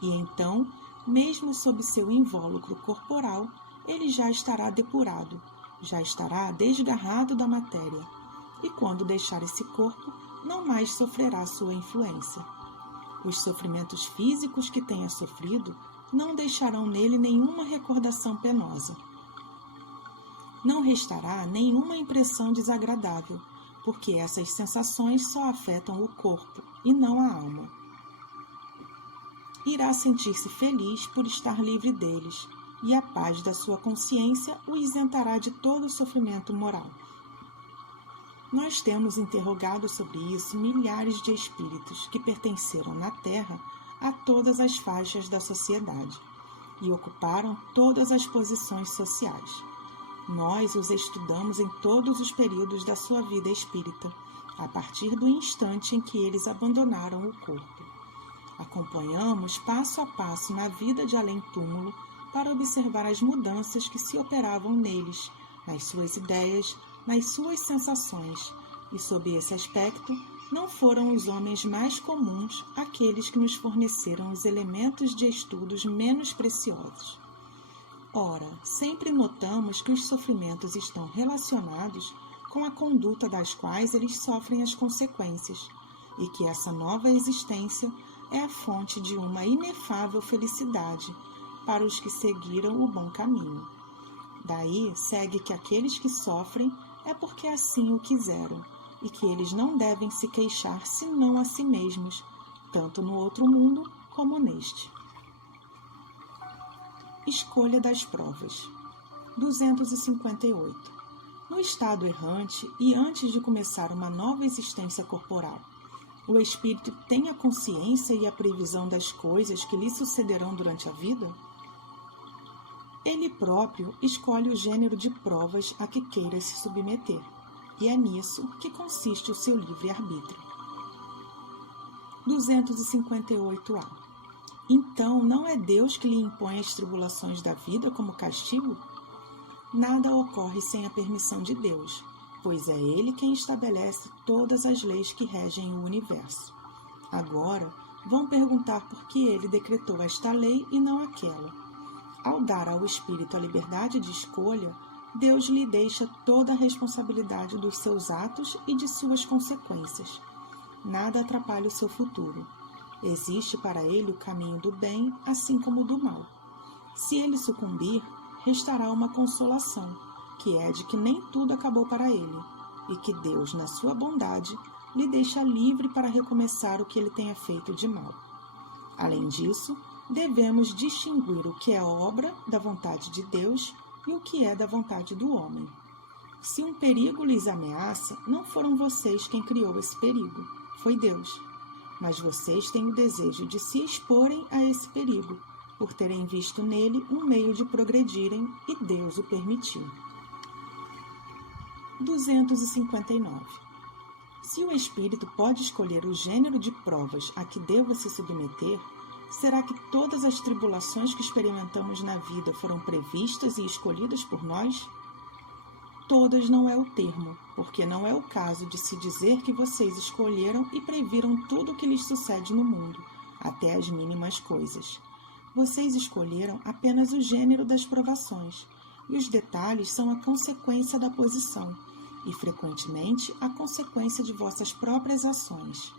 E então, mesmo sob seu invólucro corporal, ele já estará depurado, já estará desgarrado da matéria, e quando deixar esse corpo, não mais sofrerá sua influência. Os sofrimentos físicos que tenha sofrido não deixarão nele nenhuma recordação penosa. Não restará nenhuma impressão desagradável, porque essas sensações só afetam o corpo e não a alma. Irá sentir-se feliz por estar livre deles, e a paz da sua consciência o isentará de todo sofrimento moral. Nós temos interrogado sobre isso milhares de espíritos que pertenceram na Terra a todas as faixas da sociedade e ocuparam todas as posições sociais. Nós os estudamos em todos os períodos da sua vida espírita, a partir do instante em que eles abandonaram o corpo. Acompanhamos passo a passo na vida de além-túmulo para observar as mudanças que se operavam neles, nas suas ideias, nas suas sensações, e sob esse aspecto, não foram os homens mais comuns aqueles que nos forneceram os elementos de estudos menos preciosos. Ora, sempre notamos que os sofrimentos estão relacionados com a conduta das quais eles sofrem as consequências, e que essa nova existência é a fonte de uma inefável felicidade para os que seguiram o bom caminho. Daí segue que aqueles que sofrem é porque assim o quiseram, e que eles não devem se queixar senão a si mesmos, tanto no outro mundo como neste. Escolha das provas. 258. No estado errante e antes de começar uma nova existência corporal, o espírito tem a consciência e a previsão das coisas que lhe sucederão durante a vida? Ele próprio escolhe o gênero de provas a que queira se submeter, e é nisso que consiste o seu livre-arbítrio. 258-A. Então, não é Deus que lhe impõe as tribulações da vida como castigo? Nada ocorre sem a permissão de Deus, pois é Ele quem estabelece todas as leis que regem o universo. Agora, vão perguntar por que Ele decretou esta lei e não aquela. Ao dar ao espírito a liberdade de escolha, Deus lhe deixa toda a responsabilidade dos seus atos e de suas consequências. Nada atrapalha o seu futuro. Existe para ele o caminho do bem, assim como o do mal. Se ele sucumbir, restará uma consolação, que é de que nem tudo acabou para ele, e que Deus, na sua bondade, lhe deixa livre para recomeçar o que ele tenha feito de mal. Além disso, devemos distinguir o que é obra da vontade de Deus e o que é da vontade do homem. Se um perigo lhes ameaça, não foram vocês quem criou esse perigo, foi Deus. Mas vocês têm o desejo de se exporem a esse perigo, por terem visto nele um meio de progredirem, e Deus o permitiu. 259. Se o espírito pode escolher o gênero de provas a que deva se submeter, será que todas as tribulações que experimentamos na vida foram previstas e escolhidas por nós? Todas não é o termo, porque não é o caso de se dizer que vocês escolheram e previram tudo o que lhes sucede no mundo, até as mínimas coisas. Vocês escolheram apenas o gênero das provações, e os detalhes são a consequência da posição, e frequentemente a consequência de vossas próprias ações.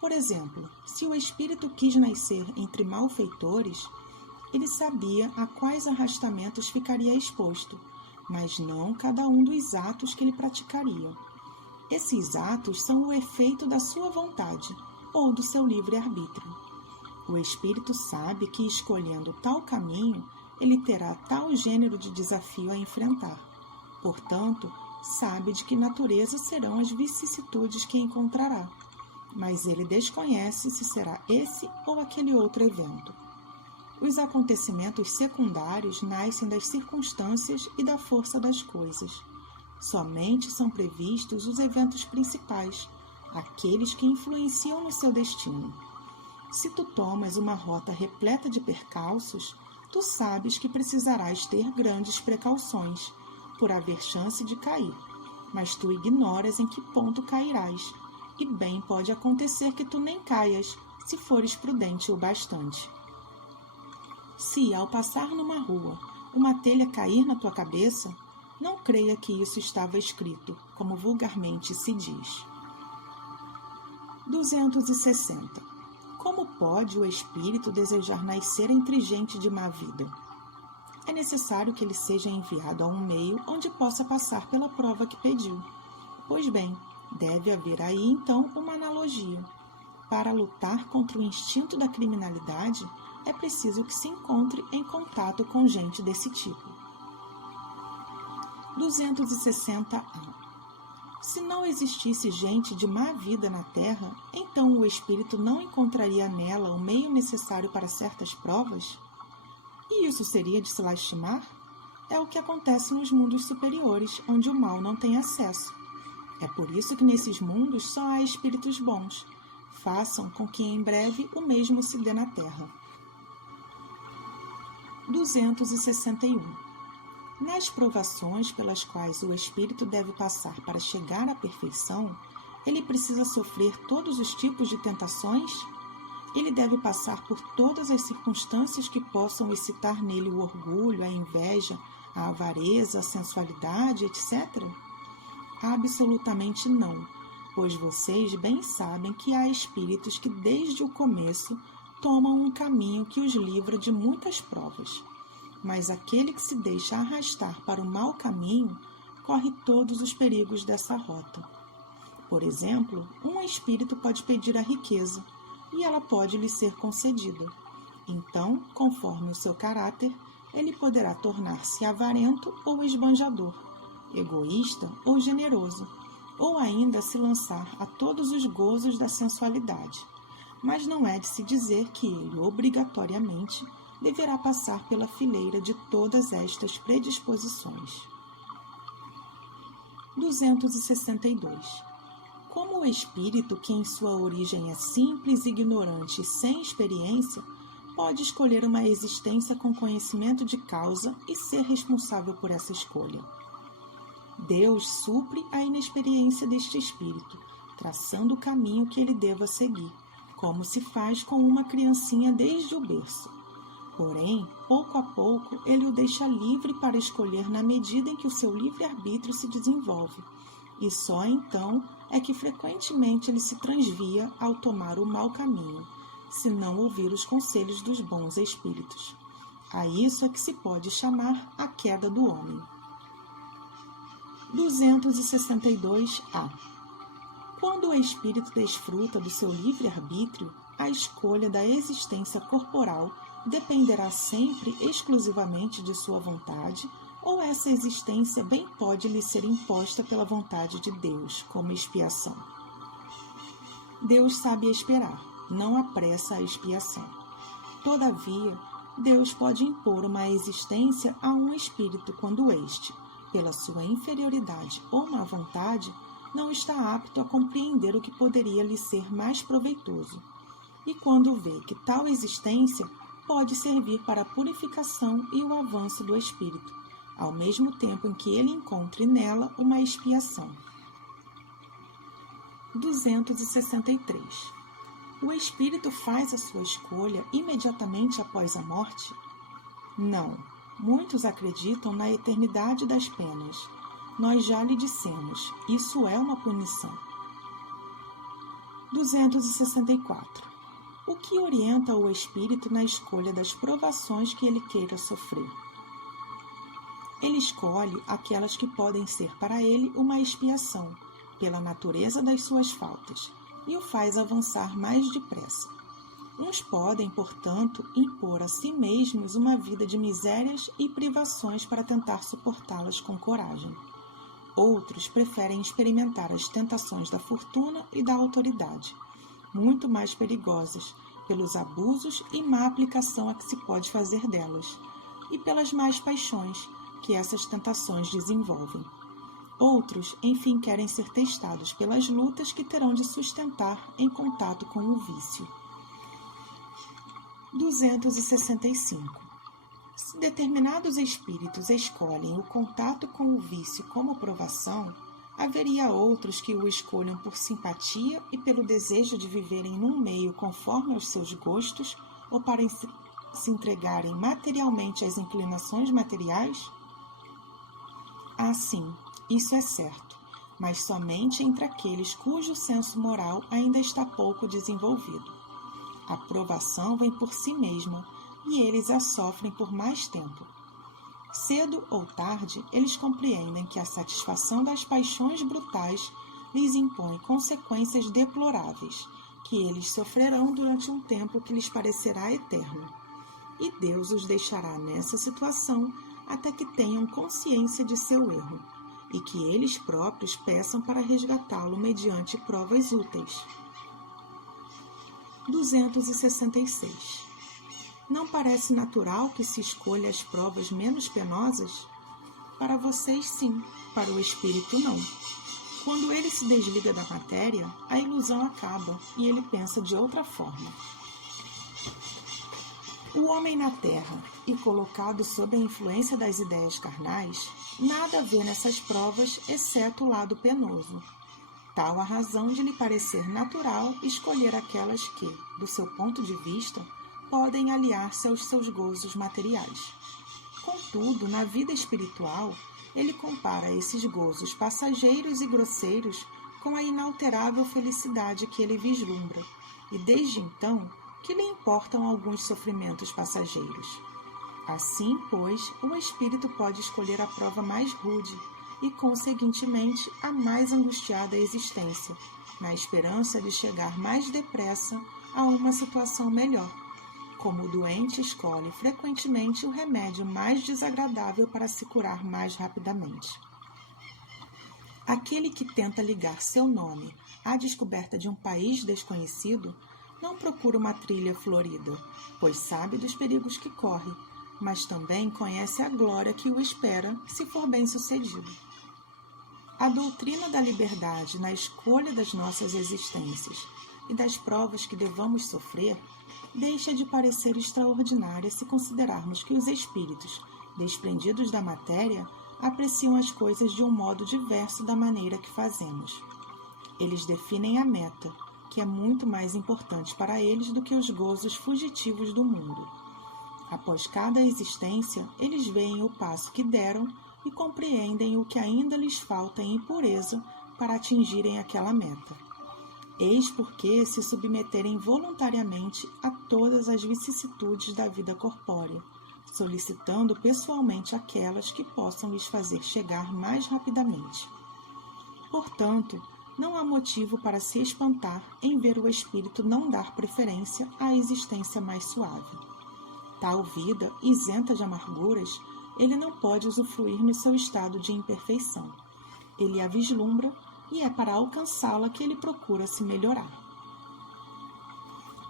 Por exemplo, se o espírito quis nascer entre malfeitores, ele sabia a quais arrastamentos ficaria exposto, mas não cada um dos atos que ele praticaria. Esses atos são o efeito da sua vontade ou do seu livre-arbítrio. O espírito sabe que, escolhendo tal caminho, ele terá tal gênero de desafio a enfrentar. Portanto, sabe de que natureza serão as vicissitudes que encontrará, mas ele desconhece se será esse ou aquele outro evento. Os acontecimentos secundários nascem das circunstâncias e da força das coisas. Somente são previstos os eventos principais, aqueles que influenciam no seu destino. Se tu tomas uma rota repleta de percalços, tu sabes que precisarás ter grandes precauções, por haver chance de cair, mas tu ignoras em que ponto cairás, e bem pode acontecer que tu nem caias, se fores prudente o bastante. Se, ao passar numa rua, uma telha cair na tua cabeça, não creia que isso estava escrito, como vulgarmente se diz. 260. Como pode o espírito desejar nascer entre gente de má vida? É necessário que ele seja enviado a um meio onde possa passar pela prova que pediu. Pois bem, deve haver aí então uma analogia. Para lutar contra o instinto da criminalidade, é preciso que se encontre em contato com gente desse tipo. 260A. Se não existisse gente de má vida na Terra, então o espírito não encontraria nela o meio necessário para certas provas? E isso seria de se lastimar? É o que acontece nos mundos superiores, onde o mal não tem acesso. É por isso que nesses mundos só há espíritos bons. Façam com que em breve o mesmo se dê na Terra. 261. Nas provações pelas quais o espírito deve passar para chegar à perfeição, ele precisa sofrer todos os tipos de tentações? Ele deve passar por todas as circunstâncias que possam excitar nele o orgulho, a inveja, a avareza, a sensualidade, etc.? Absolutamente não, pois vocês bem sabem que há espíritos que desde o começo tomam um caminho que os livra de muitas provas. Mas aquele que se deixa arrastar para o mau caminho corre todos os perigos dessa rota. Por exemplo, um espírito pode pedir a riqueza e ela pode lhe ser concedida. Então, conforme o seu caráter, ele poderá tornar-se avarento ou esbanjador, egoísta ou generoso, ou ainda se lançar a todos os gozos da sensualidade. Mas não é de se dizer que ele, obrigatoriamente, deverá passar pela fileira de todas estas predisposições. 262. Como o espírito, que em sua origem é simples, ignorante e sem experiência, pode escolher uma existência com conhecimento de causa e ser responsável por essa escolha? Deus supre a inexperiência deste espírito, traçando o caminho que ele deva seguir, como se faz com uma criancinha desde o berço. Porém, pouco a pouco, ele o deixa livre para escolher na medida em que o seu livre-arbítrio se desenvolve, e só então é que frequentemente ele se transvia ao tomar o mau caminho, se não ouvir os conselhos dos bons espíritos. A isso é que se pode chamar a queda do homem. 262-A. Quando o espírito desfruta do seu livre-arbítrio, a escolha da existência corporal dependerá sempre exclusivamente de sua vontade, ou essa existência bem pode lhe ser imposta pela vontade de Deus, como expiação. Deus sabe esperar, não apressa a expiação. Todavia, Deus pode impor uma existência a um espírito quando este, pela sua inferioridade ou má vontade, não está apto a compreender o que poderia lhe ser mais proveitoso, e quando vê que tal existência pode servir para a purificação e o avanço do espírito, ao mesmo tempo em que ele encontre nela uma expiação. 263. O espírito faz a sua escolha imediatamente após a morte? Não. Muitos acreditam na eternidade das penas. Nós já lhe dissemos, isso é uma punição. 264. O que orienta o espírito na escolha das provações que ele queira sofrer? Ele escolhe aquelas que podem ser para ele uma expiação, pela natureza das suas faltas, e o faz avançar mais depressa. Uns podem, portanto, impor a si mesmos uma vida de misérias e privações para tentar suportá-las com coragem. Outros preferem experimentar as tentações da fortuna e da autoridade, muito mais perigosas, pelos abusos e má aplicação a que se pode fazer delas, e pelas más paixões que essas tentações desenvolvem. Outros, enfim, querem ser testados pelas lutas que terão de sustentar em contato com o vício. 265. Se determinados espíritos escolhem o contato com o vício como provação, haveria outros que o escolham por simpatia e pelo desejo de viverem num meio conforme aos seus gostos ou para se entregarem materialmente às inclinações materiais? Ah, sim, isso é certo, mas somente entre aqueles cujo senso moral ainda está pouco desenvolvido. A provação vem por si mesma e eles a sofrem por mais tempo. Cedo ou tarde, eles compreendem que a satisfação das paixões brutais lhes impõe consequências deploráveis, que eles sofrerão durante um tempo que lhes parecerá eterno. Deus os deixará nessa situação até que tenham consciência de seu erro e que eles próprios peçam para resgatá-lo mediante provas úteis. 266. Não parece natural que se escolha as provas menos penosas? Para vocês, sim. Para o espírito, não. Quando ele se desliga da matéria, a ilusão acaba e ele pensa de outra forma. O homem na Terra e colocado sob a influência das ideias carnais, nada vê nessas provas exceto o lado penoso. Tal a razão de lhe parecer natural escolher aquelas que, do seu ponto de vista, podem aliar-se aos seus gozos materiais. Contudo, na vida espiritual, ele compara esses gozos passageiros e grosseiros com a inalterável felicidade que ele vislumbra, e desde então que lhe importam alguns sofrimentos passageiros. Assim, pois, o espírito pode escolher a prova mais rude e, conseguintemente, a mais angustiada existência, na esperança de chegar mais depressa a uma situação melhor, como o doente escolhe frequentemente o remédio mais desagradável para se curar mais rapidamente. Aquele que tenta ligar seu nome à descoberta de um país desconhecido não procura uma trilha florida, pois sabe dos perigos que corre, mas também conhece a glória que o espera se for bem-sucedido. A doutrina da liberdade na escolha das nossas existências e das provas que devamos sofrer deixa de parecer extraordinária se considerarmos que os espíritos, desprendidos da matéria, apreciam as coisas de um modo diverso da maneira que fazemos. Eles definem a meta, que é muito mais importante para eles do que os gozos fugitivos do mundo. Após cada existência, eles veem o passo que deram e compreendem o que ainda lhes falta em impureza para atingirem aquela meta. Eis porque se submeterem voluntariamente a todas as vicissitudes da vida corpórea, solicitando pessoalmente aquelas que possam lhes fazer chegar mais rapidamente. Portanto, não há motivo para se espantar em ver o espírito não dar preferência à existência mais suave. Tal vida, isenta de amarguras, ele não pode usufruir no seu estado de imperfeição. Ele a vislumbra e é para alcançá-la que ele procura se melhorar.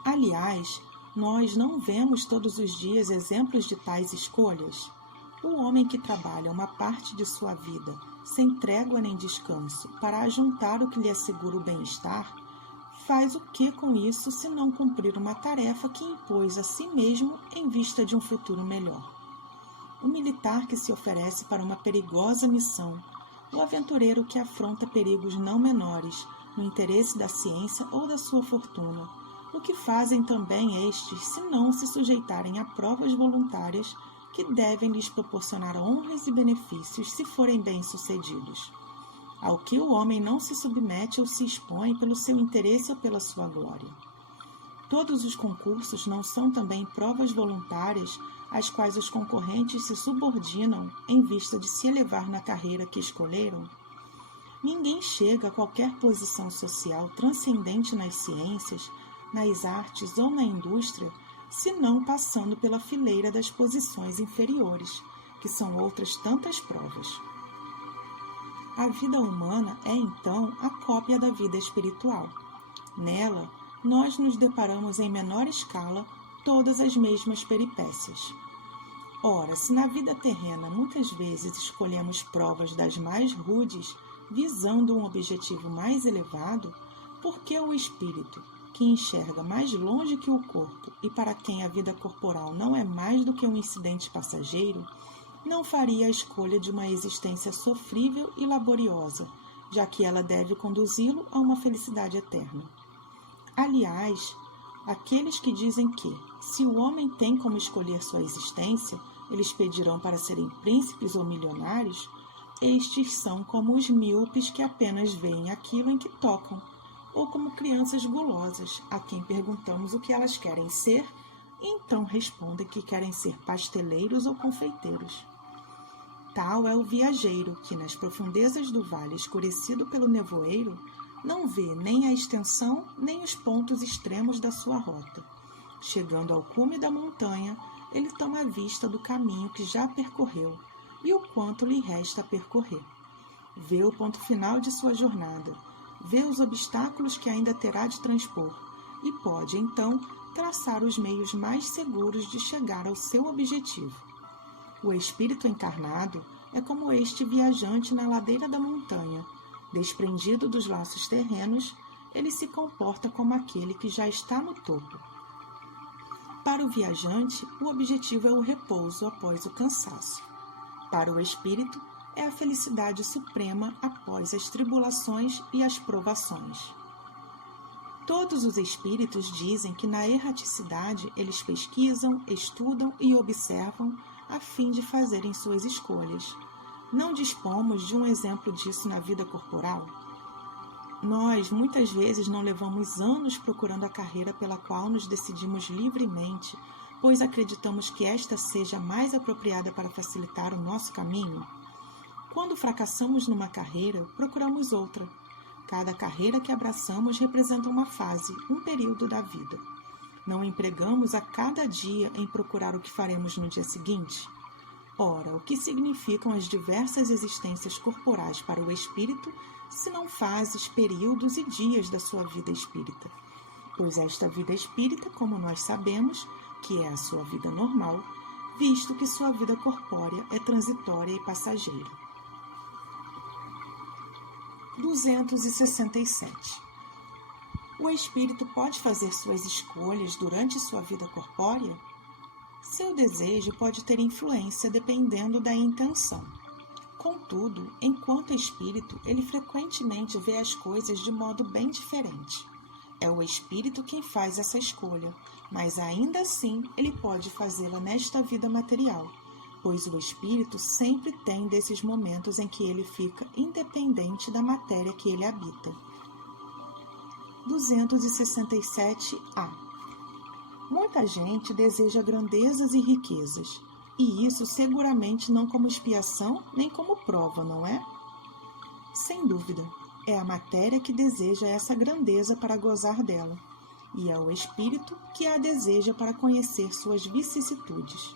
Aliás, nós não vemos todos os dias exemplos de tais escolhas? O homem que trabalha uma parte de sua vida sem trégua nem descanso para ajuntar o que lhe assegura o bem-estar, faz o que com isso se não cumprir uma tarefa que impôs a si mesmo em vista de um futuro melhor? O militar que se oferece para uma perigosa missão, o aventureiro que afronta perigos não menores no interesse da ciência ou da sua fortuna, o que fazem também estes se não se sujeitarem a provas voluntárias que devem lhes proporcionar honras e benefícios se forem bem-sucedidos, ao que o homem não se submete ou se expõe pelo seu interesse ou pela sua glória. Todos os concursos não são também provas voluntárias às quais os concorrentes se subordinam em vista de se elevar na carreira que escolheram? Ninguém chega a qualquer posição social transcendente nas ciências, nas artes ou na indústria, senão passando pela fileira das posições inferiores, que são outras tantas provas. A vida humana é, então, a cópia da vida espiritual. Nela, nós nos deparamos em menor escala todas as mesmas peripécias. Ora, se na vida terrena muitas vezes escolhemos provas das mais rudes, visando um objetivo mais elevado, por que o espírito, que enxerga mais longe que o corpo e para quem a vida corporal não é mais do que um incidente passageiro, não faria a escolha de uma existência sofrível e laboriosa, já que ela deve conduzi-lo a uma felicidade eterna? Aliás, aqueles que dizem que, se o homem tem como escolher sua existência, eles pedirão para serem príncipes ou milionários, estes são como os míopes que apenas veem aquilo em que tocam, ou como crianças gulosas, a quem perguntamos o que elas querem ser, e então respondem que querem ser pasteleiros ou confeiteiros. Tal é o viajeiro que, nas profundezas do vale escurecido pelo nevoeiro, não vê nem a extensão nem os pontos extremos da sua rota. Chegando ao cume da montanha, ele toma vista do caminho que já percorreu e o quanto lhe resta a percorrer. Vê o ponto final de sua jornada, vê os obstáculos que ainda terá de transpor e pode, então, traçar os meios mais seguros de chegar ao seu objetivo. O espírito encarnado é como este viajante na ladeira da montanha. Desprendido dos laços terrenos, ele se comporta como aquele que já está no topo. Para o viajante, o objetivo é o repouso após o cansaço. Para o espírito, é a felicidade suprema após as tribulações e as provações. Todos os espíritos dizem que na erraticidade eles pesquisam, estudam e observam a fim de fazerem suas escolhas. Não dispomos de um exemplo disso na vida corporal? Nós, muitas vezes, não levamos anos procurando a carreira pela qual nos decidimos livremente, pois acreditamos que esta seja mais apropriada para facilitar o nosso caminho? Quando fracassamos numa carreira, procuramos outra. Cada carreira que abraçamos representa uma fase, um período da vida. Não empregamos a cada dia em procurar o que faremos no dia seguinte? Ora, o que significam as diversas existências corporais para o espírito, se não fases, períodos e dias da sua vida espírita? Pois esta vida espírita, como nós sabemos, que é a sua vida normal, visto que sua vida corpórea é transitória e passageira. 267. O espírito pode fazer suas escolhas durante sua vida corpórea? Seu desejo pode ter influência dependendo da intenção. Contudo, enquanto espírito, ele frequentemente vê as coisas de modo bem diferente. É o espírito quem faz essa escolha, mas ainda assim ele pode fazê-la nesta vida material, pois o espírito sempre tem desses momentos em que ele fica independente da matéria que ele habita. 267-A. Muita gente deseja grandezas e riquezas, e isso seguramente não como expiação nem como prova, não é? Sem dúvida, é a matéria que deseja essa grandeza para gozar dela, e é o espírito que a deseja para conhecer suas vicissitudes.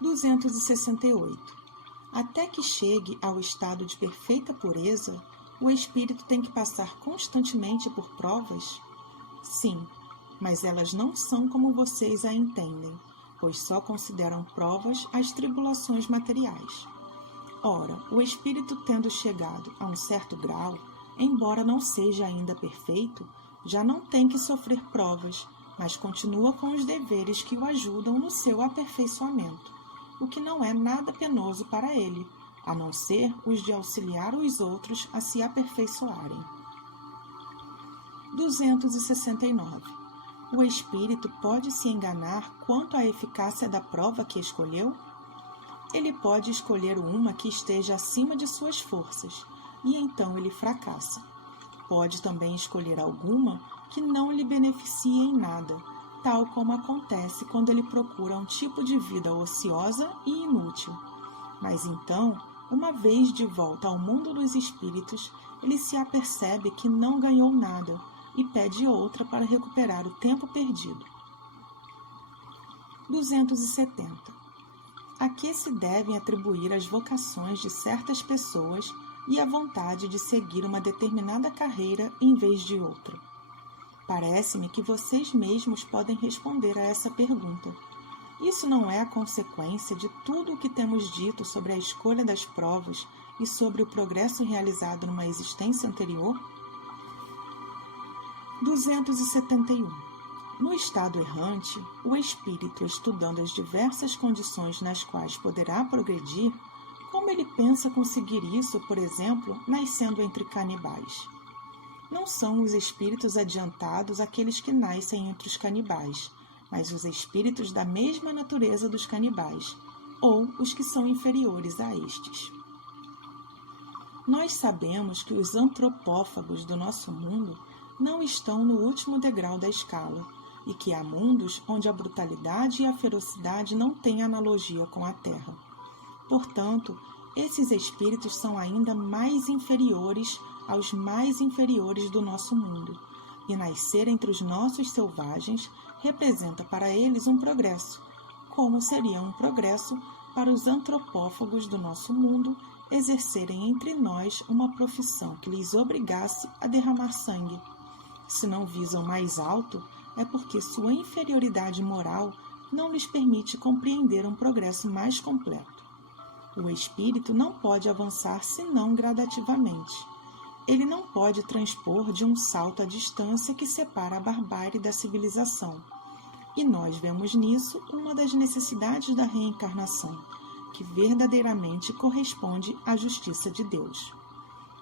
268. Até que chegue ao estado de perfeita pureza, o espírito tem que passar constantemente por provas? Sim, mas elas não são como vocês a entendem, pois só consideram provas as tribulações materiais. Ora, o espírito tendo chegado a um certo grau, embora não seja ainda perfeito, já não tem que sofrer provas, mas continua com os deveres que o ajudam no seu aperfeiçoamento, o que não é nada penoso para ele, a não ser os de auxiliar os outros a se aperfeiçoarem. 269. O espírito pode se enganar quanto à eficácia da prova que escolheu? Ele pode escolher uma que esteja acima de suas forças, e então ele fracassa. Pode também escolher alguma que não lhe beneficie em nada, tal como acontece quando ele procura um tipo de vida ociosa e inútil. Mas então, uma vez de volta ao mundo dos espíritos, ele se apercebe que não ganhou nada e pede outra para recuperar o tempo perdido. 270. A que se devem atribuir as vocações de certas pessoas e a vontade de seguir uma determinada carreira em vez de outra? Parece-me que vocês mesmos podem responder a essa pergunta. Isso não é a consequência de tudo o que temos dito sobre a escolha das provas e sobre o progresso realizado numa existência anterior? 271. No estado errante, o espírito, estudando as diversas condições nas quais poderá progredir, como ele pensa conseguir isso, por exemplo, nascendo entre canibais? Não são os espíritos adiantados aqueles que nascem entre os canibais, mas os espíritos da mesma natureza dos canibais, ou os que são inferiores a estes. Nós sabemos que os antropófagos do nosso mundo não estão no último degrau da escala, e que há mundos onde a brutalidade e a ferocidade não têm analogia com a Terra. Portanto, esses espíritos são ainda mais inferiores aos mais inferiores do nosso mundo, e nascer entre os nossos selvagens representa para eles um progresso, como seria um progresso para os antropófagos do nosso mundo exercerem entre nós uma profissão que lhes obrigasse a derramar sangue. Se não visam mais alto, é porque sua inferioridade moral não lhes permite compreender um progresso mais completo. O espírito não pode avançar senão gradativamente. Ele não pode transpor de um salto a distância que separa a barbárie da civilização. E nós vemos nisso uma das necessidades da reencarnação, que verdadeiramente corresponde à justiça de Deus.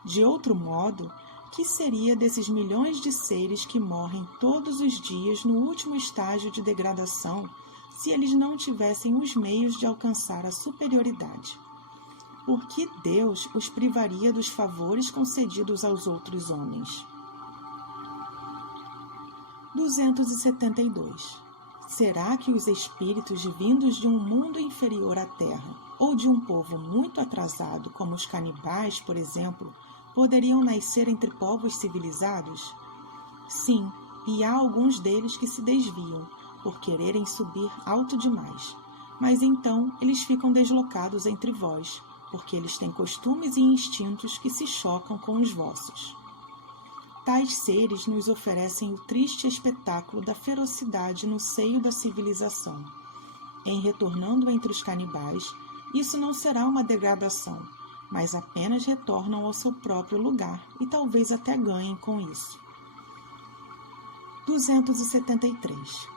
De outro modo, que seria desses milhões de seres que morrem todos os dias no último estágio de degradação, se eles não tivessem os meios de alcançar a superioridade? Por que Deus os privaria dos favores concedidos aos outros homens? 272. Será que os espíritos vindos de um mundo inferior à Terra, ou de um povo muito atrasado, como os canibais, por exemplo, poderiam nascer entre povos civilizados? Sim, e há alguns deles que se desviam, por quererem subir alto demais. Mas então eles ficam deslocados entre vós, porque eles têm costumes e instintos que se chocam com os vossos. Tais seres nos oferecem o triste espetáculo da ferocidade no seio da civilização. Em retornando entre os canibais, isso não será uma degradação, mas apenas retornam ao seu próprio lugar e talvez até ganhem com isso. 273.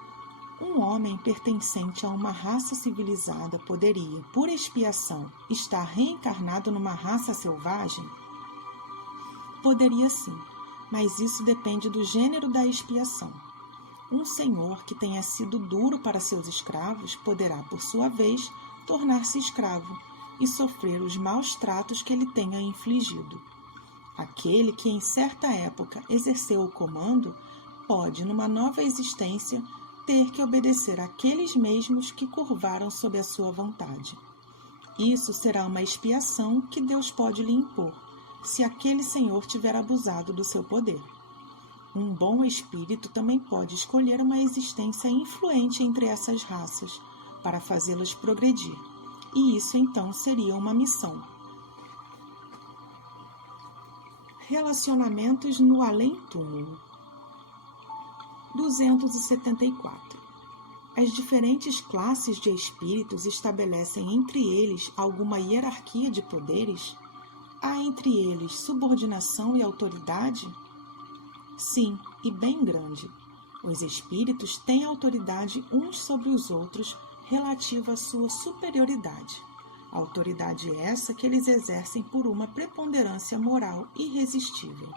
Um homem pertencente a uma raça civilizada poderia, por expiação, estar reencarnado numa raça selvagem? Poderia sim, mas isso depende do gênero da expiação. Um senhor que tenha sido duro para seus escravos poderá, por sua vez, tornar-se escravo e sofrer os maus tratos que ele tenha infligido. Aquele que em certa época exerceu o comando pode, numa nova existência, ter que obedecer àqueles mesmos que curvaram sob a sua vontade. Isso será uma expiação que Deus pode lhe impor, se aquele senhor tiver abusado do seu poder. Um bom espírito também pode escolher uma existência influente entre essas raças, para fazê-las progredir, e isso então seria uma missão. Relacionamentos no além-túmulo. 274. As diferentes classes de espíritos estabelecem entre eles alguma hierarquia de poderes? Há entre eles subordinação e autoridade? Sim, e bem grande. Os espíritos têm autoridade uns sobre os outros relativa à sua superioridade. Autoridade essa que eles exercem por uma preponderância moral irresistível.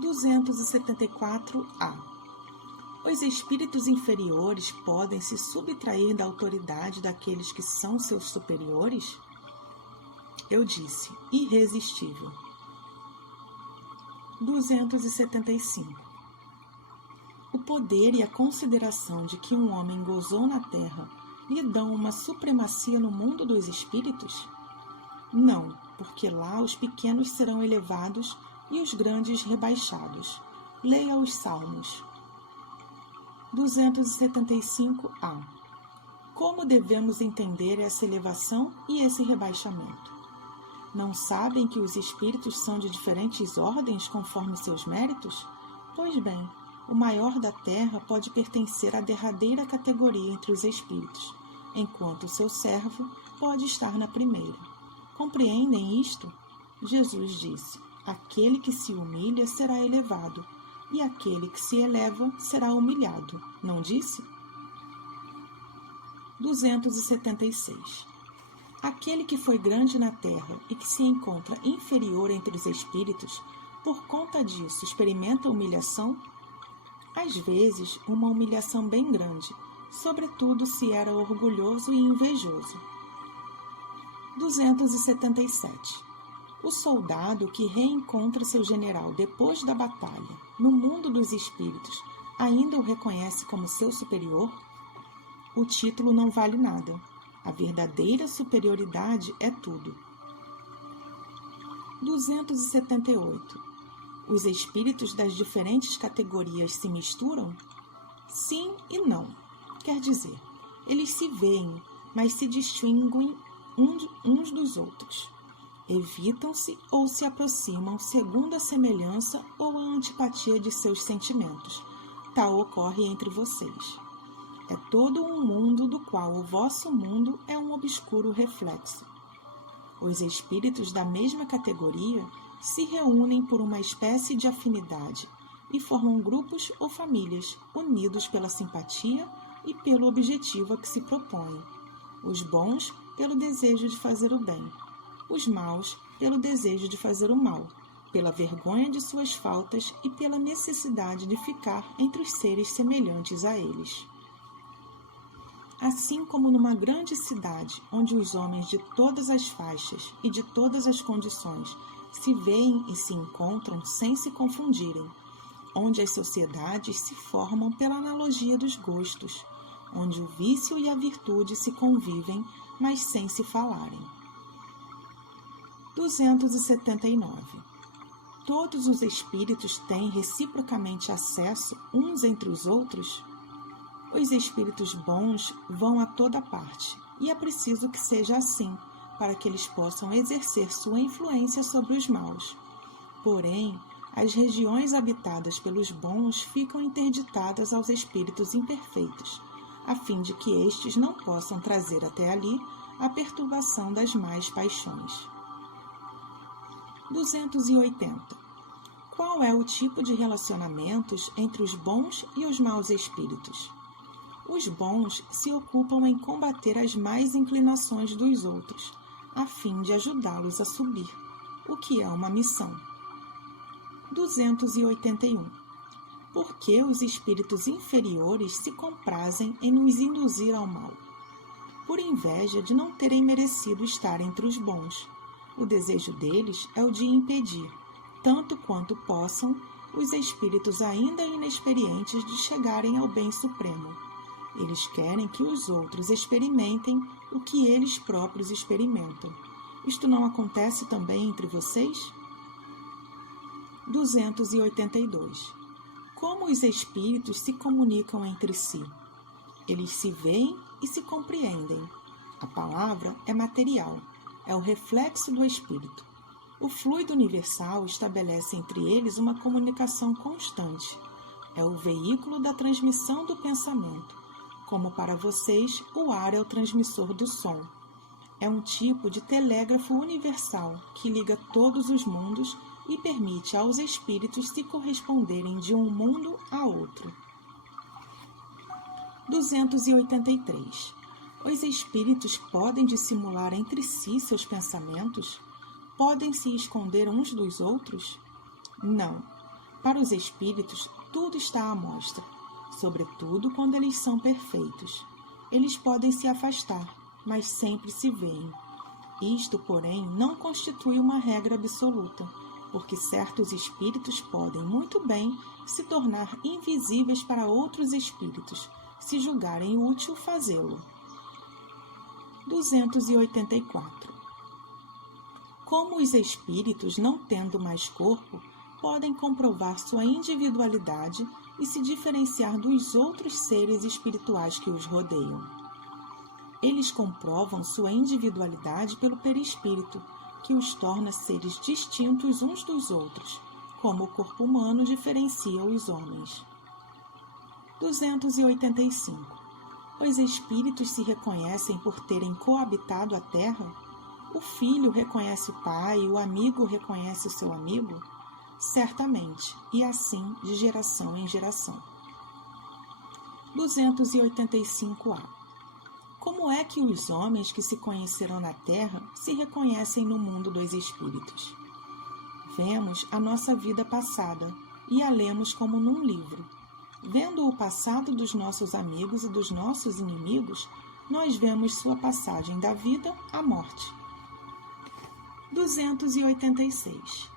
274-A. Os espíritos inferiores podem se subtrair da autoridade daqueles que são seus superiores? Eu disse, irresistível. 275. O poder e a consideração de que um homem gozou na terra lhe dão uma supremacia no mundo dos espíritos? Não, porque lá os pequenos serão elevados e os grandes rebaixados. Leia os Salmos. 275-A. Como devemos entender essa elevação e esse rebaixamento? Não sabem que os espíritos são de diferentes ordens conforme seus méritos? Pois bem, o maior da terra pode pertencer à derradeira categoria entre os espíritos, enquanto o seu servo pode estar na primeira. Compreendem isto? Jesus disse: aquele que se humilha será elevado, e aquele que se eleva será humilhado. Não disse? 276. Aquele que foi grande na terra e que se encontra inferior entre os espíritos, por conta disso, experimenta humilhação? Às vezes, uma humilhação bem grande, sobretudo se era orgulhoso e invejoso. 277. O soldado que reencontra seu general depois da batalha, no mundo dos espíritos, ainda o reconhece como seu superior? O título não vale nada. A verdadeira superioridade é tudo. 278. Os espíritos das diferentes categorias se misturam? Sim e não. Quer dizer, eles se veem, mas se distinguem uns dos outros. Evitam-se ou se aproximam segundo a semelhança ou a antipatia de seus sentimentos. Tal ocorre entre vocês. É todo um mundo do qual o vosso mundo é um obscuro reflexo. Os espíritos da mesma categoria se reúnem por uma espécie de afinidade e formam grupos ou famílias unidos pela simpatia e pelo objetivo a que se propõem. Os bons pelo desejo de fazer o bem, os maus pelo desejo de fazer o mal, pela vergonha de suas faltas e pela necessidade de ficar entre os seres semelhantes a eles. Assim como numa grande cidade, onde os homens de todas as faixas e de todas as condições se veem e se encontram sem se confundirem, onde as sociedades se formam pela analogia dos gostos, onde o vício e a virtude se convivem, mas sem se falarem. 279. Todos os espíritos têm reciprocamente acesso uns entre os outros? Os espíritos bons vão a toda parte, e é preciso que seja assim, para que eles possam exercer sua influência sobre os maus. Porém, as regiões habitadas pelos bons ficam interditadas aos espíritos imperfeitos, a fim de que estes não possam trazer até ali a perturbação das más paixões. 280. Qual é o tipo de relacionamentos entre os bons e os maus espíritos? Os bons se ocupam em combater as más inclinações dos outros, a fim de ajudá-los a subir, o que é uma missão. 281. Por que os espíritos inferiores se comprazem em nos induzir ao mal? Por inveja de não terem merecido estar entre os bons. O desejo deles é o de impedir, tanto quanto possam, os espíritos ainda inexperientes de chegarem ao bem supremo. Eles querem que os outros experimentem o que eles próprios experimentam. Isto não acontece também entre vocês? 282. Como os espíritos se comunicam entre si? Eles se veem e se compreendem. A palavra é material, é o reflexo do espírito. O fluido universal estabelece entre eles uma comunicação constante. É o veículo da transmissão do pensamento. Como para vocês, o ar é o transmissor do som. É um tipo de telégrafo universal que liga todos os mundos e permite aos espíritos se corresponderem de um mundo a outro. 283. Os espíritos podem dissimular entre si seus pensamentos? Podem se esconder uns dos outros? Não. Para os espíritos, tudo está à mostra, sobretudo quando eles são perfeitos. Eles podem se afastar, mas sempre se veem. Isto, porém, não constitui uma regra absoluta, porque certos espíritos podem muito bem se tornar invisíveis para outros espíritos, se julgarem útil fazê-lo. 284. Como os espíritos, não tendo mais corpo, podem comprovar sua individualidade e se diferenciar dos outros seres espirituais que os rodeiam? Eles comprovam sua individualidade pelo perispírito, que os torna seres distintos uns dos outros, como o corpo humano diferencia os homens. 285. Os espíritos se reconhecem por terem coabitado a terra? O filho reconhece o pai, o amigo reconhece o seu amigo? Certamente, e assim de geração em geração. 285A. Como é que os homens que se conheceram na terra se reconhecem no mundo dos espíritos? Vemos a nossa vida passada e a lemos como num livro. Vendo o passado dos nossos amigos e dos nossos inimigos, nós vemos sua passagem da vida à morte. 286.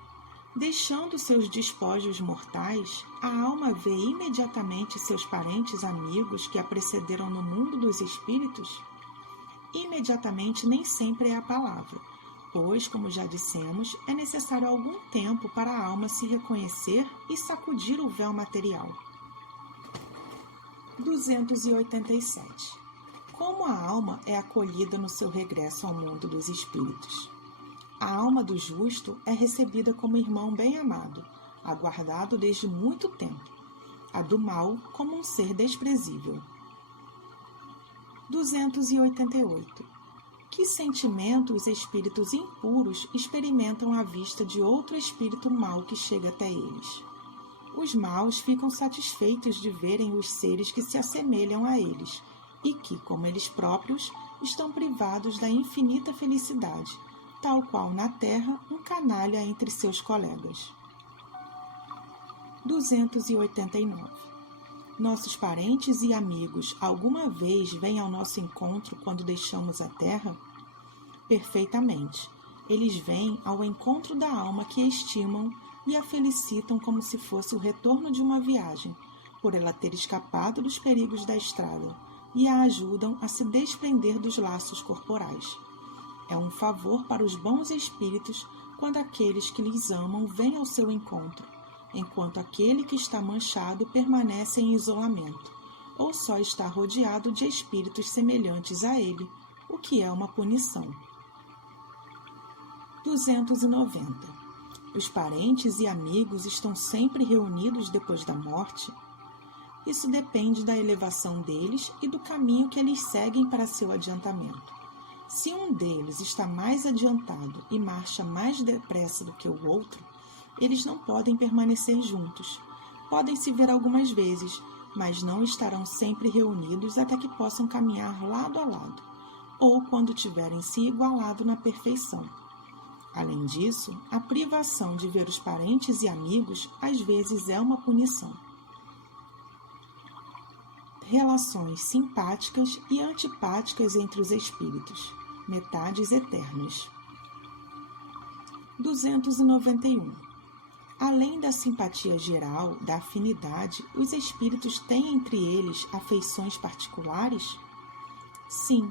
Deixando seus despojos mortais, a alma vê imediatamente seus parentes amigos que a precederam no mundo dos espíritos? Imediatamente nem sempre é a palavra, pois, como já dissemos, é necessário algum tempo para a alma se reconhecer e sacudir o véu material. 287. Como a alma é acolhida no seu regresso ao mundo dos espíritos? A alma do justo é recebida como irmão bem-amado, aguardado desde muito tempo. A do mal como um ser desprezível. 288. Que sentimento os espíritos impuros experimentam à vista de outro espírito mau que chega até eles? Os maus ficam satisfeitos de verem os seres que se assemelham a eles e que, como eles próprios, estão privados da infinita felicidade, tal qual na terra um canalha entre seus colegas. 289. Nossos parentes e amigos alguma vez vêm ao nosso encontro quando deixamos a terra? Perfeitamente. Eles vêm ao encontro da alma que estimam e a felicitam como se fosse o retorno de uma viagem, por ela ter escapado dos perigos da estrada, e a ajudam a se desprender dos laços corporais. É um favor para os bons espíritos quando aqueles que lhes amam vêm ao seu encontro, enquanto aquele que está manchado permanece em isolamento, ou só está rodeado de espíritos semelhantes a ele, o que é uma punição. 290. Os parentes e amigos estão sempre reunidos depois da morte? Isso depende da elevação deles e do caminho que eles seguem para seu adiantamento. Se um deles está mais adiantado e marcha mais depressa do que o outro, eles não podem permanecer juntos. Podem se ver algumas vezes, mas não estarão sempre reunidos até que possam caminhar lado a lado, ou quando tiverem se igualado na perfeição. Além disso, a privação de ver os parentes e amigos às vezes é uma punição. Relações simpáticas e antipáticas entre os espíritos. Metades eternas. 291. Além da simpatia geral, da afinidade, os espíritos têm entre eles afeições particulares? Sim,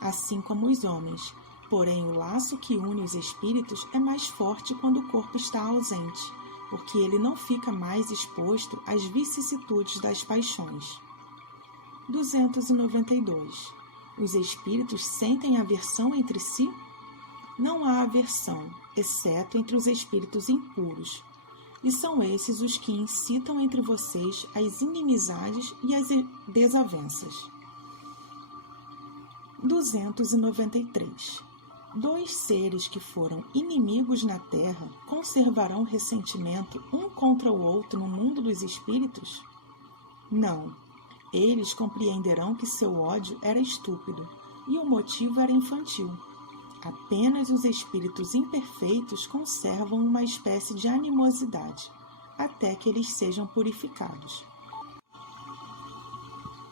assim como os homens. Porém, o laço que une os espíritos é mais forte quando o corpo está ausente, porque ele não fica mais exposto às vicissitudes das paixões. 292. Os espíritos sentem aversão entre si? Não há aversão, exceto entre os espíritos impuros, e são esses os que incitam entre vocês as inimizades e as desavenças. 293. Dois seres que foram inimigos na Terra conservarão ressentimento um contra o outro no mundo dos espíritos? Não. Eles compreenderão que seu ódio era estúpido e o motivo era infantil. Apenas os espíritos imperfeitos conservam uma espécie de animosidade, até que eles sejam purificados.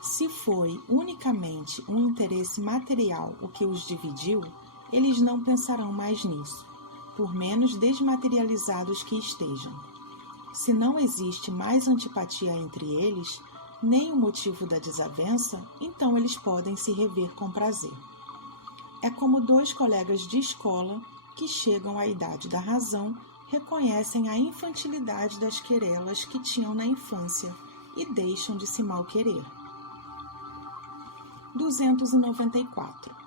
Se foi unicamente um interesse material o que os dividiu, eles não pensarão mais nisso, por menos desmaterializados que estejam. Se não existe mais antipatia entre eles, nem o motivo da desavença, então eles podem se rever com prazer. É como dois colegas de escola que chegam à idade da razão, reconhecem a infantilidade das querelas que tinham na infância e deixam de se mal-querer. 294.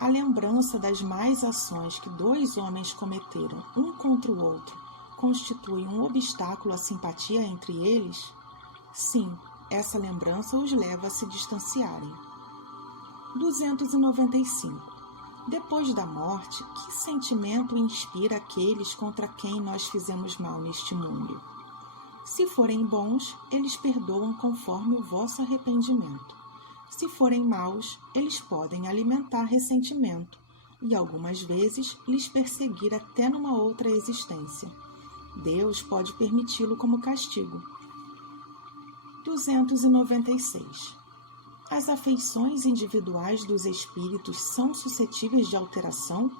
A lembrança das más ações que dois homens cometeram um contra o outro constitui um obstáculo à simpatia entre eles? Sim, essa lembrança os leva a se distanciarem. 295. Depois da morte, que sentimento inspira aqueles contra quem nós fizemos mal neste mundo? Se forem bons, eles perdoam conforme o vosso arrependimento. Se forem maus, eles podem alimentar ressentimento e, algumas vezes, lhes perseguir até numa outra existência. Deus pode permiti-lo como castigo. 296. As afeições individuais dos espíritos são suscetíveis de alteração?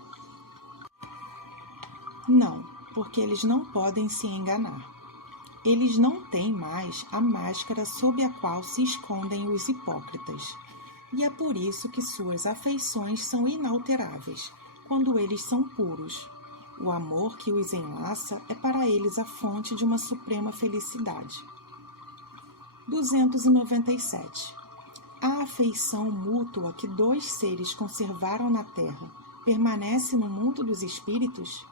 Não, porque eles não podem se enganar. Eles não têm mais a máscara sob a qual se escondem os hipócritas. E é por isso que suas afeições são inalteráveis, quando eles são puros. O amor que os enlaça é para eles a fonte de uma suprema felicidade. 297. A afeição mútua que dois seres conservaram na Terra permanece no mundo dos espíritos?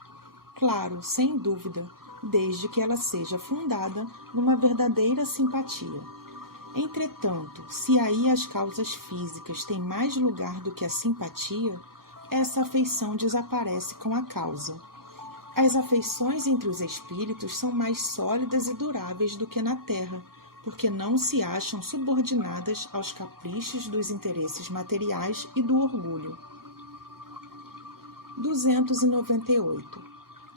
Claro, sem dúvida, desde que ela seja fundada numa verdadeira simpatia. Entretanto, se aí as causas físicas têm mais lugar do que a simpatia, essa afeição desaparece com a causa. As afeições entre os espíritos são mais sólidas e duráveis do que na Terra, porque não se acham subordinadas aos caprichos dos interesses materiais e do orgulho. 298.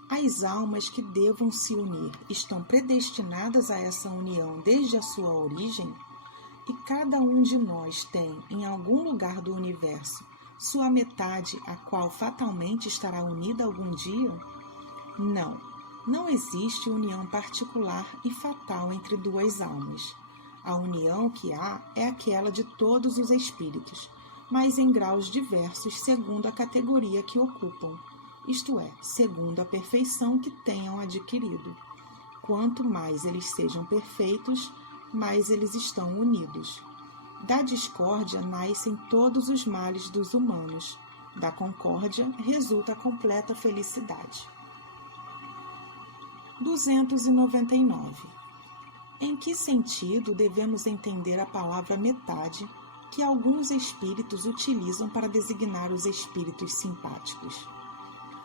As almas que devam se unir estão predestinadas a essa união desde a sua origem? E cada um de nós tem, em algum lugar do universo, sua metade a qual fatalmente estará unida algum dia? Não, não existe união particular e fatal entre duas almas. A união que há é aquela de todos os espíritos, mas em graus diversos segundo a categoria que ocupam, isto é, segundo a perfeição que tenham adquirido. Quanto mais eles sejam perfeitos, mais eles estão unidos. Da discórdia nascem todos os males dos humanos. Da concórdia resulta a completa felicidade. 299. Em que sentido devemos entender a palavra metade que alguns espíritos utilizam para designar os espíritos simpáticos?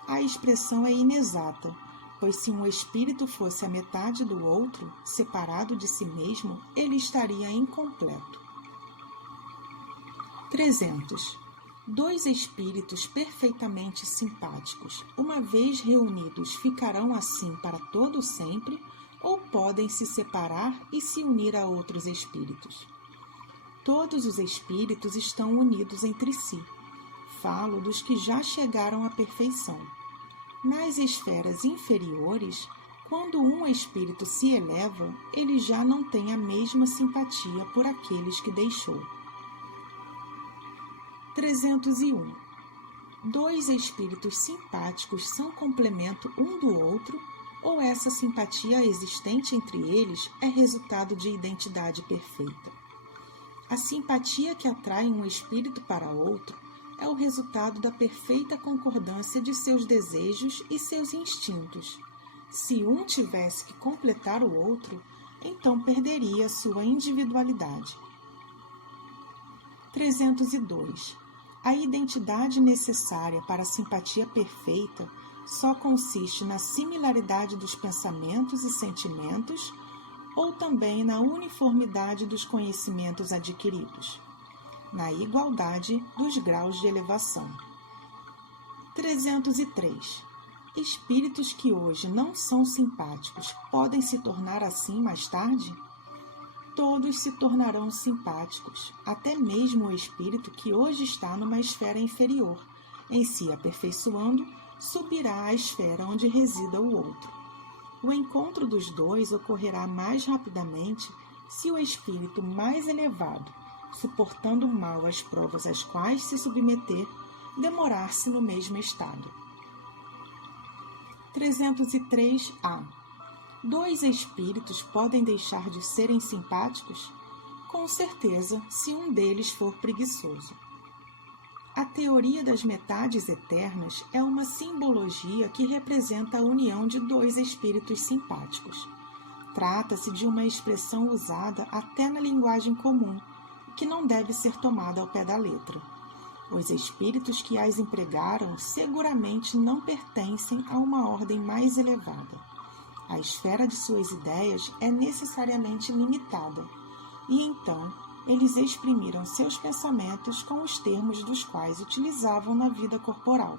A expressão é inexata, pois se um espírito fosse a metade do outro, separado de si mesmo, ele estaria incompleto. 300. Dois espíritos perfeitamente simpáticos, uma vez reunidos, ficarão assim para todo sempre, ou podem se separar e se unir a outros espíritos? Todos os espíritos estão unidos entre si. Falo dos que já chegaram à perfeição. Nas esferas inferiores, quando um espírito se eleva, ele já não tem a mesma simpatia por aqueles que deixou. 301. Dois espíritos simpáticos são complemento um do outro, ou essa simpatia existente entre eles é resultado de identidade perfeita? A simpatia que atrai um espírito para outro é o resultado da perfeita concordância de seus desejos e seus instintos. Se um tivesse que completar o outro, então perderia sua individualidade. 302. A identidade necessária para a simpatia perfeita só consiste na similaridade dos pensamentos e sentimentos ou também na uniformidade dos conhecimentos adquiridos, na igualdade dos graus de elevação. 303. Espíritos que hoje não são simpáticos podem se tornar assim mais tarde? Todos se tornarão simpáticos, até mesmo o espírito que hoje está numa esfera inferior, em se aperfeiçoando, subirá à esfera onde resida o outro. O encontro dos dois ocorrerá mais rapidamente se o espírito mais elevado, suportando mal as provas às quais se submeter, demorar-se no mesmo estado. 303-A. Dois espíritos podem deixar de serem simpáticos? Com certeza, se um deles for preguiçoso. A teoria das metades eternas é uma simbologia que representa a união de dois espíritos simpáticos. Trata-se de uma expressão usada até na linguagem comum, que não deve ser tomada ao pé da letra. Os espíritos que as empregaram seguramente não pertencem a uma ordem mais elevada. A esfera de suas ideias é necessariamente limitada, e então eles exprimiram seus pensamentos com os termos dos quais utilizavam na vida corporal.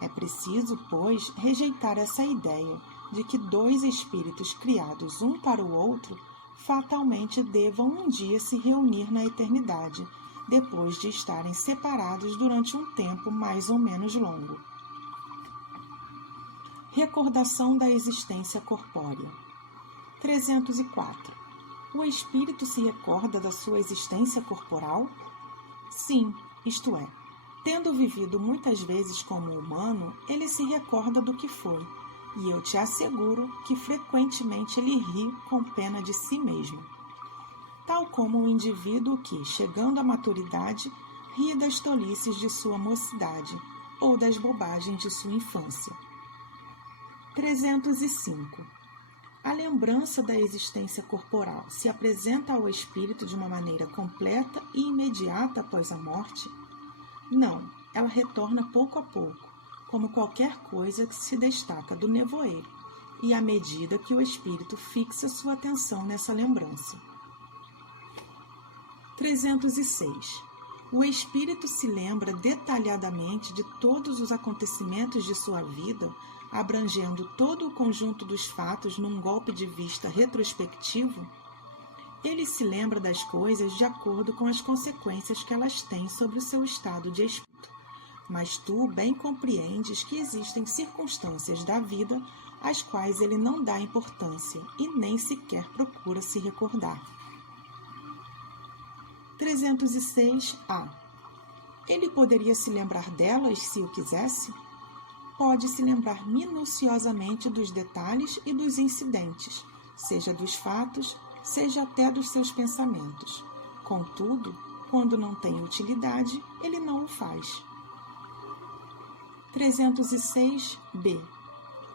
É preciso, pois, rejeitar essa ideia de que dois espíritos criados um para o outro fatalmente devam um dia se reunir na eternidade, depois de estarem separados durante um tempo mais ou menos longo. Recordação da existência corpórea. 304. O espírito se recorda da sua existência corporal? Sim, isto é, tendo vivido muitas vezes como humano, ele se recorda do que foi, e eu te asseguro que frequentemente ele ri com pena de si mesmo. tal como o indivíduo que, chegando à maturidade, ri das tolices de sua mocidade ou das bobagens de sua infância. 305. A lembrança da existência corporal se apresenta ao espírito de uma maneira completa e imediata após a morte? Não, ela retorna pouco a pouco, como qualquer coisa que se destaca do nevoeiro, e à medida que o espírito fixa sua atenção nessa lembrança. 306. O espírito se lembra detalhadamente de todos os acontecimentos de sua vida, abrangendo todo o conjunto dos fatos num golpe de vista retrospectivo? Ele se lembra das coisas de acordo com as consequências que elas têm sobre o seu estado de espírito. Mas tu bem compreendes que existem circunstâncias da vida às quais ele não dá importância e nem sequer procura se recordar. 306-A. Ele poderia se lembrar delas se o quisesse? Pode se lembrar minuciosamente dos detalhes e dos incidentes, seja dos fatos, seja até dos seus pensamentos. Contudo, quando não tem utilidade, ele não o faz. 306-B.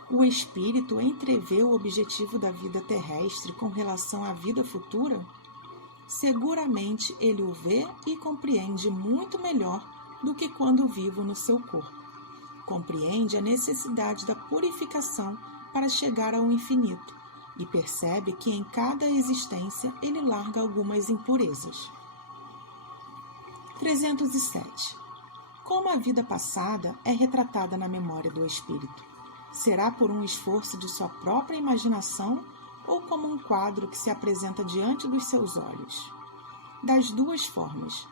O espírito entrevê o objetivo da vida terrestre com relação à vida futura? Seguramente ele o vê e compreende muito melhor do que quando vivo no seu corpo. Compreende a necessidade da purificação para chegar ao infinito e percebe que em cada existência ele larga algumas impurezas. 307. Como a vida passada é retratada na memória do espírito? Será por um esforço de sua própria imaginação ou como um quadro que se apresenta diante dos seus olhos? Das duas formas,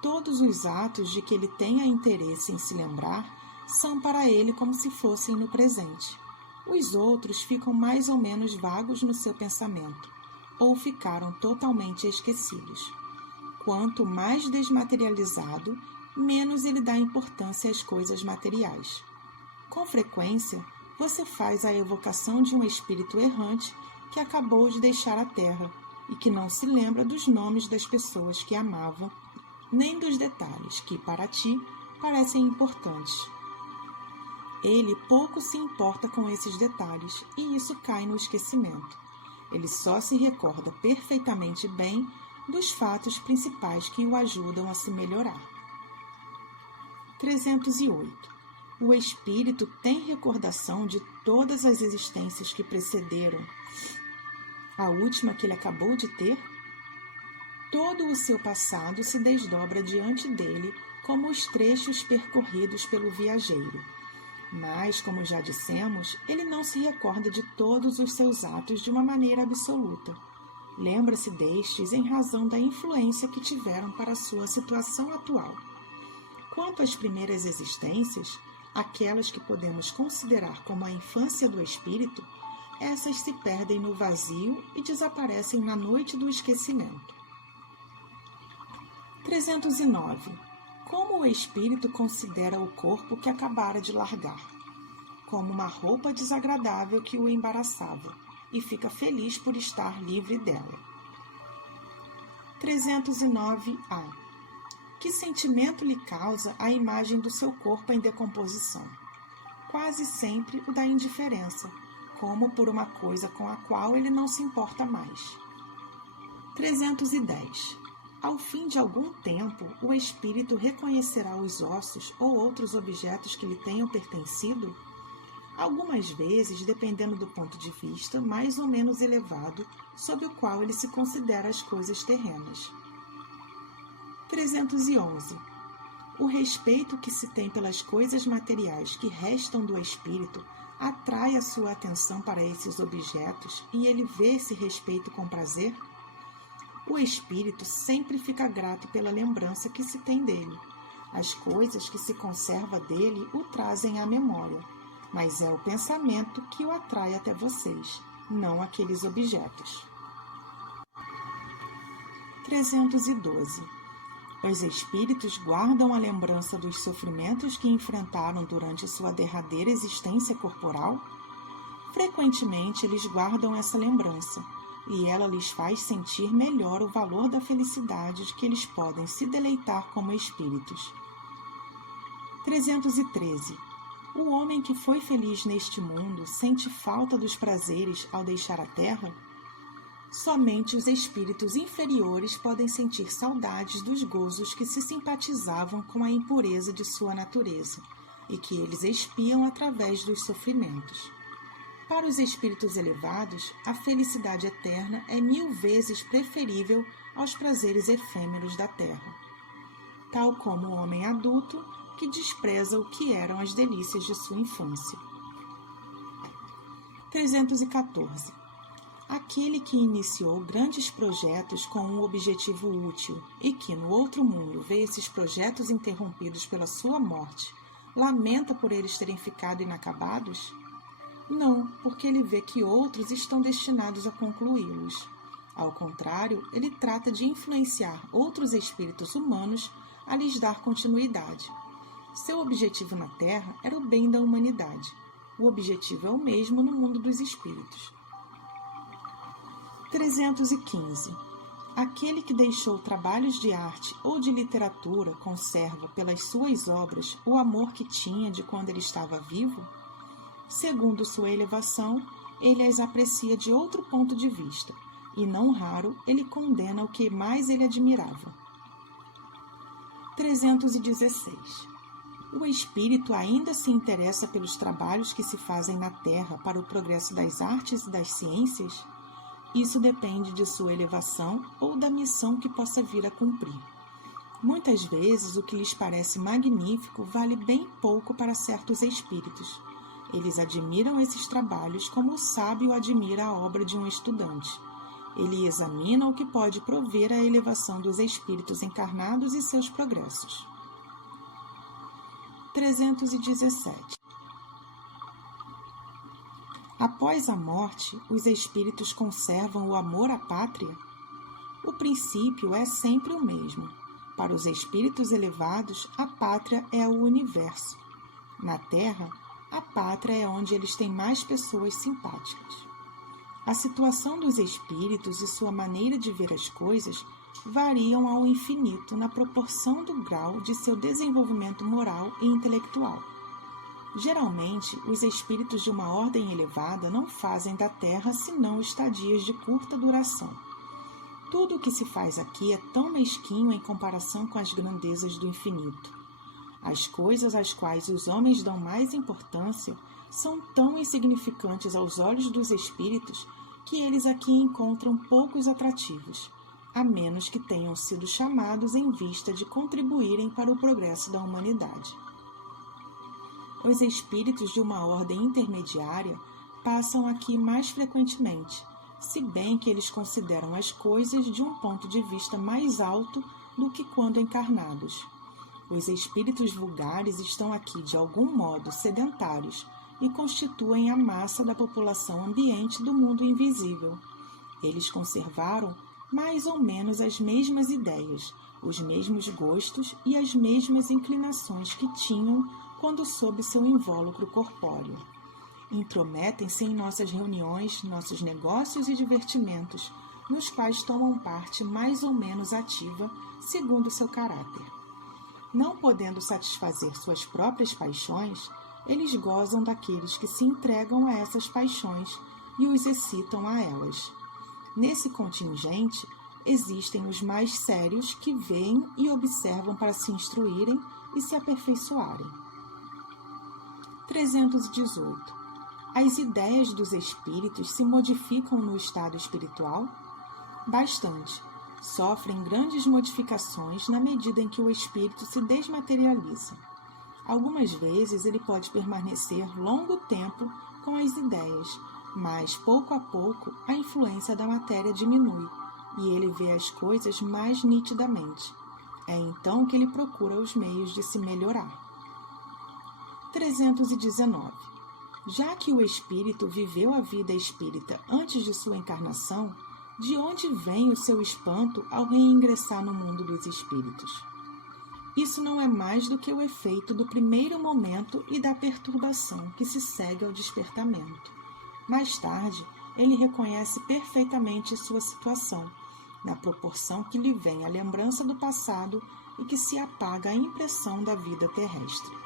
todos os atos de que ele tenha interesse em se lembrar são para ele como se fossem no presente. Os outros ficam mais ou menos vagos no seu pensamento, ou ficaram totalmente esquecidos. Quanto mais desmaterializado, menos ele dá importância às coisas materiais. Com frequência, você faz a evocação de um espírito errante que acabou de deixar a Terra e que não se lembra dos nomes das pessoas que amava, nem dos detalhes que, para ti, parecem importantes. Ele pouco se importa com esses detalhes e isso cai no esquecimento. Ele só se recorda perfeitamente bem dos fatos principais que o ajudam a se melhorar. 308. O espírito tem recordação de todas as existências que precederam a última que ele acabou de ter? Todo o seu passado se desdobra diante dele como os trechos percorridos pelo viajeiro. Mas, como já dissemos, ele não se recorda de todos os seus atos de uma maneira absoluta. Lembra-se destes em razão da influência que tiveram para a sua situação atual. Quanto às primeiras existências, aquelas que podemos considerar como a infância do espírito, essas se perdem no vazio e desaparecem na noite do esquecimento. 309. Como o espírito considera o corpo que acabara de largar? Como uma roupa desagradável que o embaraçava, e fica feliz por estar livre dela. 309-A. Que sentimento lhe causa a imagem do seu corpo em decomposição? Quase sempre o da indiferença, como por uma coisa com a qual ele não se importa mais. 310. Ao fim de algum tempo, o espírito reconhecerá os ossos ou outros objetos que lhe tenham pertencido? Algumas vezes, dependendo do ponto de vista mais ou menos elevado sob o qual ele se considera as coisas terrenas. 311. O respeito que se tem pelas coisas materiais que restam do espírito atrai a sua atenção para esses objetos e ele vê esse respeito com prazer? O espírito sempre fica grato pela lembrança que se tem dele. As coisas que se conserva dele o trazem à memória, mas é o pensamento que o atrai até vocês, não aqueles objetos. 312. Os espíritos guardam a lembrança dos sofrimentos que enfrentaram durante sua derradeira existência corporal? Frequentemente eles guardam essa lembrança, e ela lhes faz sentir melhor o valor da felicidade de que eles podem se deleitar como espíritos. 313. O homem que foi feliz neste mundo sente falta dos prazeres ao deixar a terra? Somente os espíritos inferiores podem sentir saudades dos gozos que se simpatizavam com a impureza de sua natureza e que eles expiam através dos sofrimentos. Para os espíritos elevados, a felicidade eterna é 1000 vezes preferível aos prazeres efêmeros da terra, tal como o homem adulto que despreza o que eram as delícias de sua infância. 314. Aquele que iniciou grandes projetos com um objetivo útil e que no outro mundo vê esses projetos interrompidos pela sua morte, lamenta por eles terem ficado inacabados? Não, porque ele vê que outros estão destinados a concluí-los. Ao contrário, ele trata de influenciar outros espíritos humanos a lhes dar continuidade. Seu objetivo na Terra era o bem da humanidade. O objetivo é o mesmo no mundo dos espíritos. 315. Aquele que deixou trabalhos de arte ou de literatura conserva pelas suas obras o amor que tinha de quando ele estava vivo? Segundo sua elevação, ele as aprecia de outro ponto de vista, e não raro ele condena o que mais ele admirava. 316. O espírito ainda se interessa pelos trabalhos que se fazem na Terra para o progresso das artes e das ciências? Isso depende de sua elevação ou da missão que possa vir a cumprir. Muitas vezes, o que lhes parece magnífico vale bem pouco para certos espíritos. Eles admiram esses trabalhos como o sábio admira a obra de um estudante. Ele examina o que pode prover a elevação dos espíritos encarnados e seus progressos. 317. Após a morte, os espíritos conservam o amor à pátria? O princípio é sempre o mesmo. Para os espíritos elevados, a pátria é o universo. Na Terra, a pátria é onde eles têm mais pessoas simpáticas. A situação dos espíritos e sua maneira de ver as coisas variam ao infinito na proporção do grau de seu desenvolvimento moral e intelectual. Geralmente, os espíritos de uma ordem elevada não fazem da Terra senão estadias de curta duração. Tudo o que se faz aqui é tão mesquinho em comparação com as grandezas do infinito. As coisas às quais os homens dão mais importância são tão insignificantes aos olhos dos espíritos que eles aqui encontram poucos atrativos, a menos que tenham sido chamados em vista de contribuírem para o progresso da humanidade. Os espíritos de uma ordem intermediária passam aqui mais frequentemente, se bem que eles consideram as coisas de um ponto de vista mais alto do que quando encarnados. Os espíritos vulgares estão aqui de algum modo sedentários e constituem a massa da população ambiente do mundo invisível. Eles conservaram mais ou menos as mesmas ideias, os mesmos gostos e as mesmas inclinações que tinham quando sob seu invólucro corpóreo. Intrometem-se em nossas reuniões, nossos negócios e divertimentos, nos quais tomam parte mais ou menos ativa, segundo seu caráter. Não podendo satisfazer suas próprias paixões, eles gozam daqueles que se entregam a essas paixões e os excitam a elas. Nesse contingente, existem os mais sérios que veem e observam para se instruírem e se aperfeiçoarem. 318. As ideias dos espíritos se modificam no estado espiritual? Bastante. Sofrem grandes modificações na medida em que o espírito se desmaterializa. Algumas vezes ele pode permanecer longo tempo com as ideias, mas pouco a pouco a influência da matéria diminui e ele vê as coisas mais nitidamente. É então que ele procura os meios de se melhorar. 319. Já que o espírito viveu a vida espírita antes de sua encarnação, de onde vem o seu espanto ao reingressar no mundo dos espíritos? Isso não é mais do que o efeito do primeiro momento e da perturbação que se segue ao despertamento. Mais tarde, ele reconhece perfeitamente sua situação, na proporção que lhe vem a lembrança do passado e que se apaga a impressão da vida terrestre.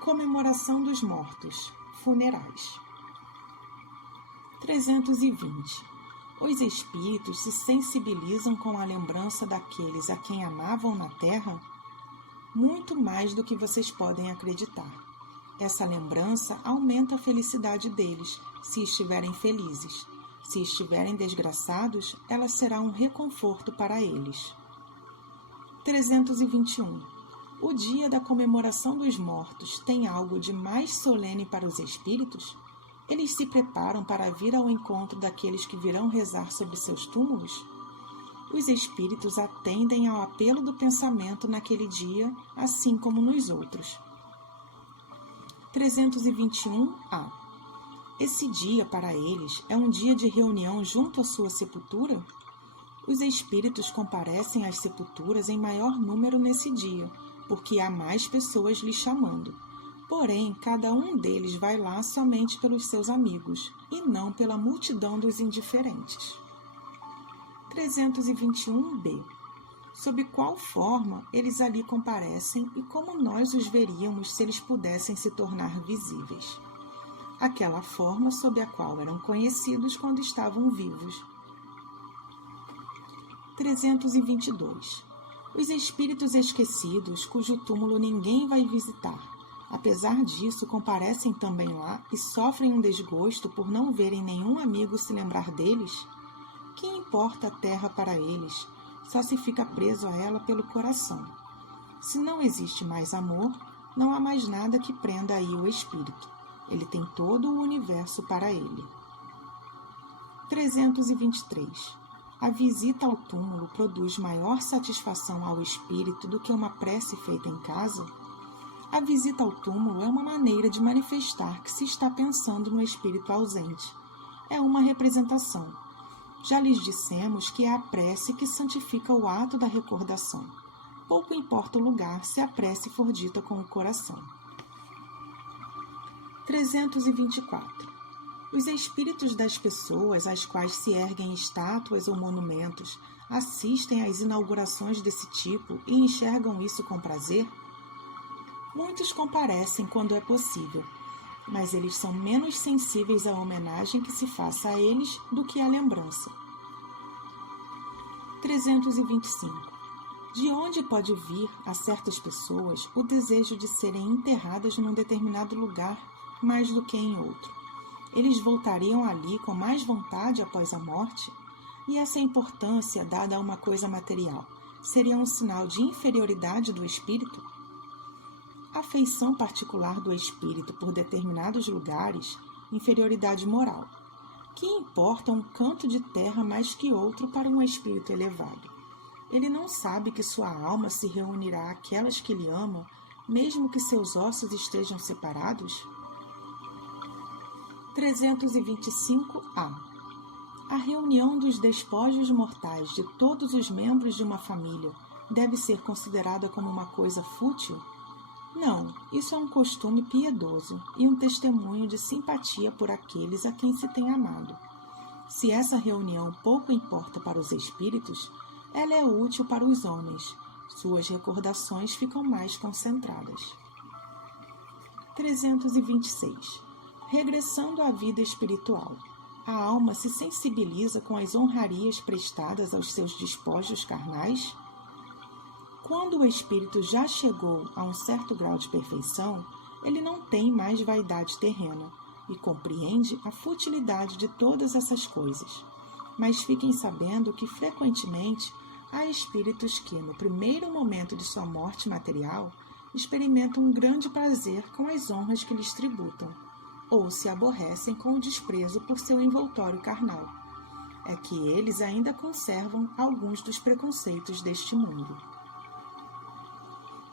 Comemoração dos mortos, funerais. 320. Os espíritos se sensibilizam com a lembrança daqueles a quem amavam na terra? Muito mais do que vocês podem acreditar. Essa lembrança aumenta a felicidade deles, se estiverem felizes. Se estiverem desgraçados, ela será um reconforto para eles. 321. O dia da comemoração dos mortos tem algo de mais solene para os espíritos? Eles se preparam para vir ao encontro daqueles que virão rezar sobre seus túmulos? Os espíritos atendem ao apelo do pensamento naquele dia, assim como nos outros. 321-A. Esse dia, para eles, é um dia de reunião junto à sua sepultura? Os espíritos comparecem às sepulturas em maior número nesse dia, porque há mais pessoas lhe chamando. Porém, cada um deles vai lá somente pelos seus amigos, e não pela multidão dos indiferentes. 321-B. Sob qual forma eles ali comparecem e como nós os veríamos se eles pudessem se tornar visíveis? Aquela forma sob a qual eram conhecidos quando estavam vivos. 322. Os espíritos esquecidos, cujo túmulo ninguém vai visitar, apesar disso, comparecem também lá e sofrem um desgosto por não verem nenhum amigo se lembrar deles? Que importa a terra para eles? Só se fica preso a ela pelo coração. Se não existe mais amor, não há mais nada que prenda aí o espírito. Ele tem todo o universo para ele. 323. A visita ao túmulo produz maior satisfação ao espírito do que uma prece feita em casa? A visita ao túmulo é uma maneira de manifestar que se está pensando no espírito ausente. É uma representação. Já lhes dissemos que é a prece que santifica o ato da recordação. Pouco importa o lugar se a prece for dita com o coração. 324. Os espíritos das pessoas às quais se erguem estátuas ou monumentos assistem às inaugurações desse tipo e enxergam isso com prazer? Muitos comparecem quando é possível, mas eles são menos sensíveis à homenagem que se faça a eles do que à lembrança. 325. De onde pode vir a certas pessoas o desejo de serem enterradas num determinado lugar mais do que em outro? Eles voltariam ali com mais vontade após a morte? E essa importância dada a uma coisa material seria um sinal de inferioridade do espírito? A afeição particular do espírito por determinados lugares, inferioridade moral. Que importa um canto de terra mais que outro para um espírito elevado? Ele não sabe que sua alma se reunirá àquelas que ele ama, mesmo que seus ossos estejam separados? 325-A. A reunião dos despojos mortais de todos os membros de uma família deve ser considerada como uma coisa fútil? Não, isso é um costume piedoso e um testemunho de simpatia por aqueles a quem se tem amado. Se essa reunião pouco importa para os espíritos, ela é útil para os homens. Suas recordações ficam mais concentradas. 326. Regressando à vida espiritual, a alma se sensibiliza com as honrarias prestadas aos seus despojos carnais? Quando o espírito já chegou a um certo grau de perfeição, ele não tem mais vaidade terrena e compreende a futilidade de todas essas coisas. Mas fiquem sabendo que, frequentemente, há espíritos que, no primeiro momento de sua morte material, experimentam um grande prazer com as honras que lhes tributam, ou se aborrecem com o desprezo por seu envoltório carnal. É que eles ainda conservam alguns dos preconceitos deste mundo.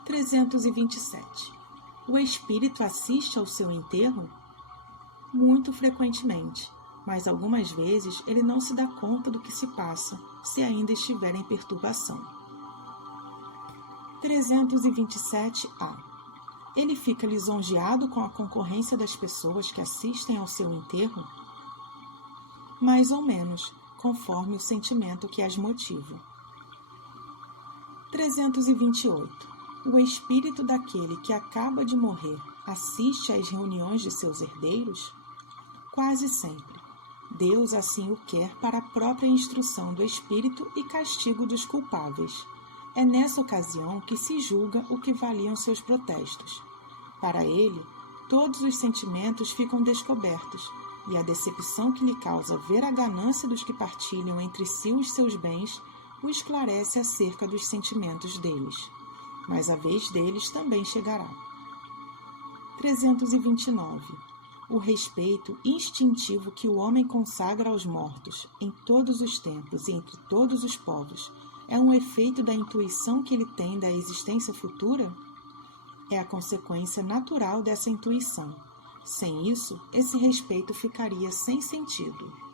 327. O espírito assiste ao seu enterro? Muito frequentemente, mas algumas vezes ele não se dá conta do que se passa, se ainda estiver em perturbação. 327-A. ele fica lisonjeado com a concorrência das pessoas que assistem ao seu enterro? Mais ou menos, conforme o sentimento que as motiva. 328. O espírito daquele que acaba de morrer assiste às reuniões de seus herdeiros? Quase sempre. Deus assim o quer para a própria instrução do espírito e castigo dos culpáveis. É nessa ocasião que se julga o que valiam seus protestos. Para ele, todos os sentimentos ficam descobertos, e a decepção que lhe causa ver a ganância dos que partilham entre si os seus bens o esclarece acerca dos sentimentos deles. Mas a vez deles também chegará. 329. O respeito instintivo que o homem consagra aos mortos, em todos os tempos e entre todos os povos, é um efeito da intuição que ele tem da existência futura? É a consequência natural dessa intuição. Sem isso, esse respeito ficaria sem sentido.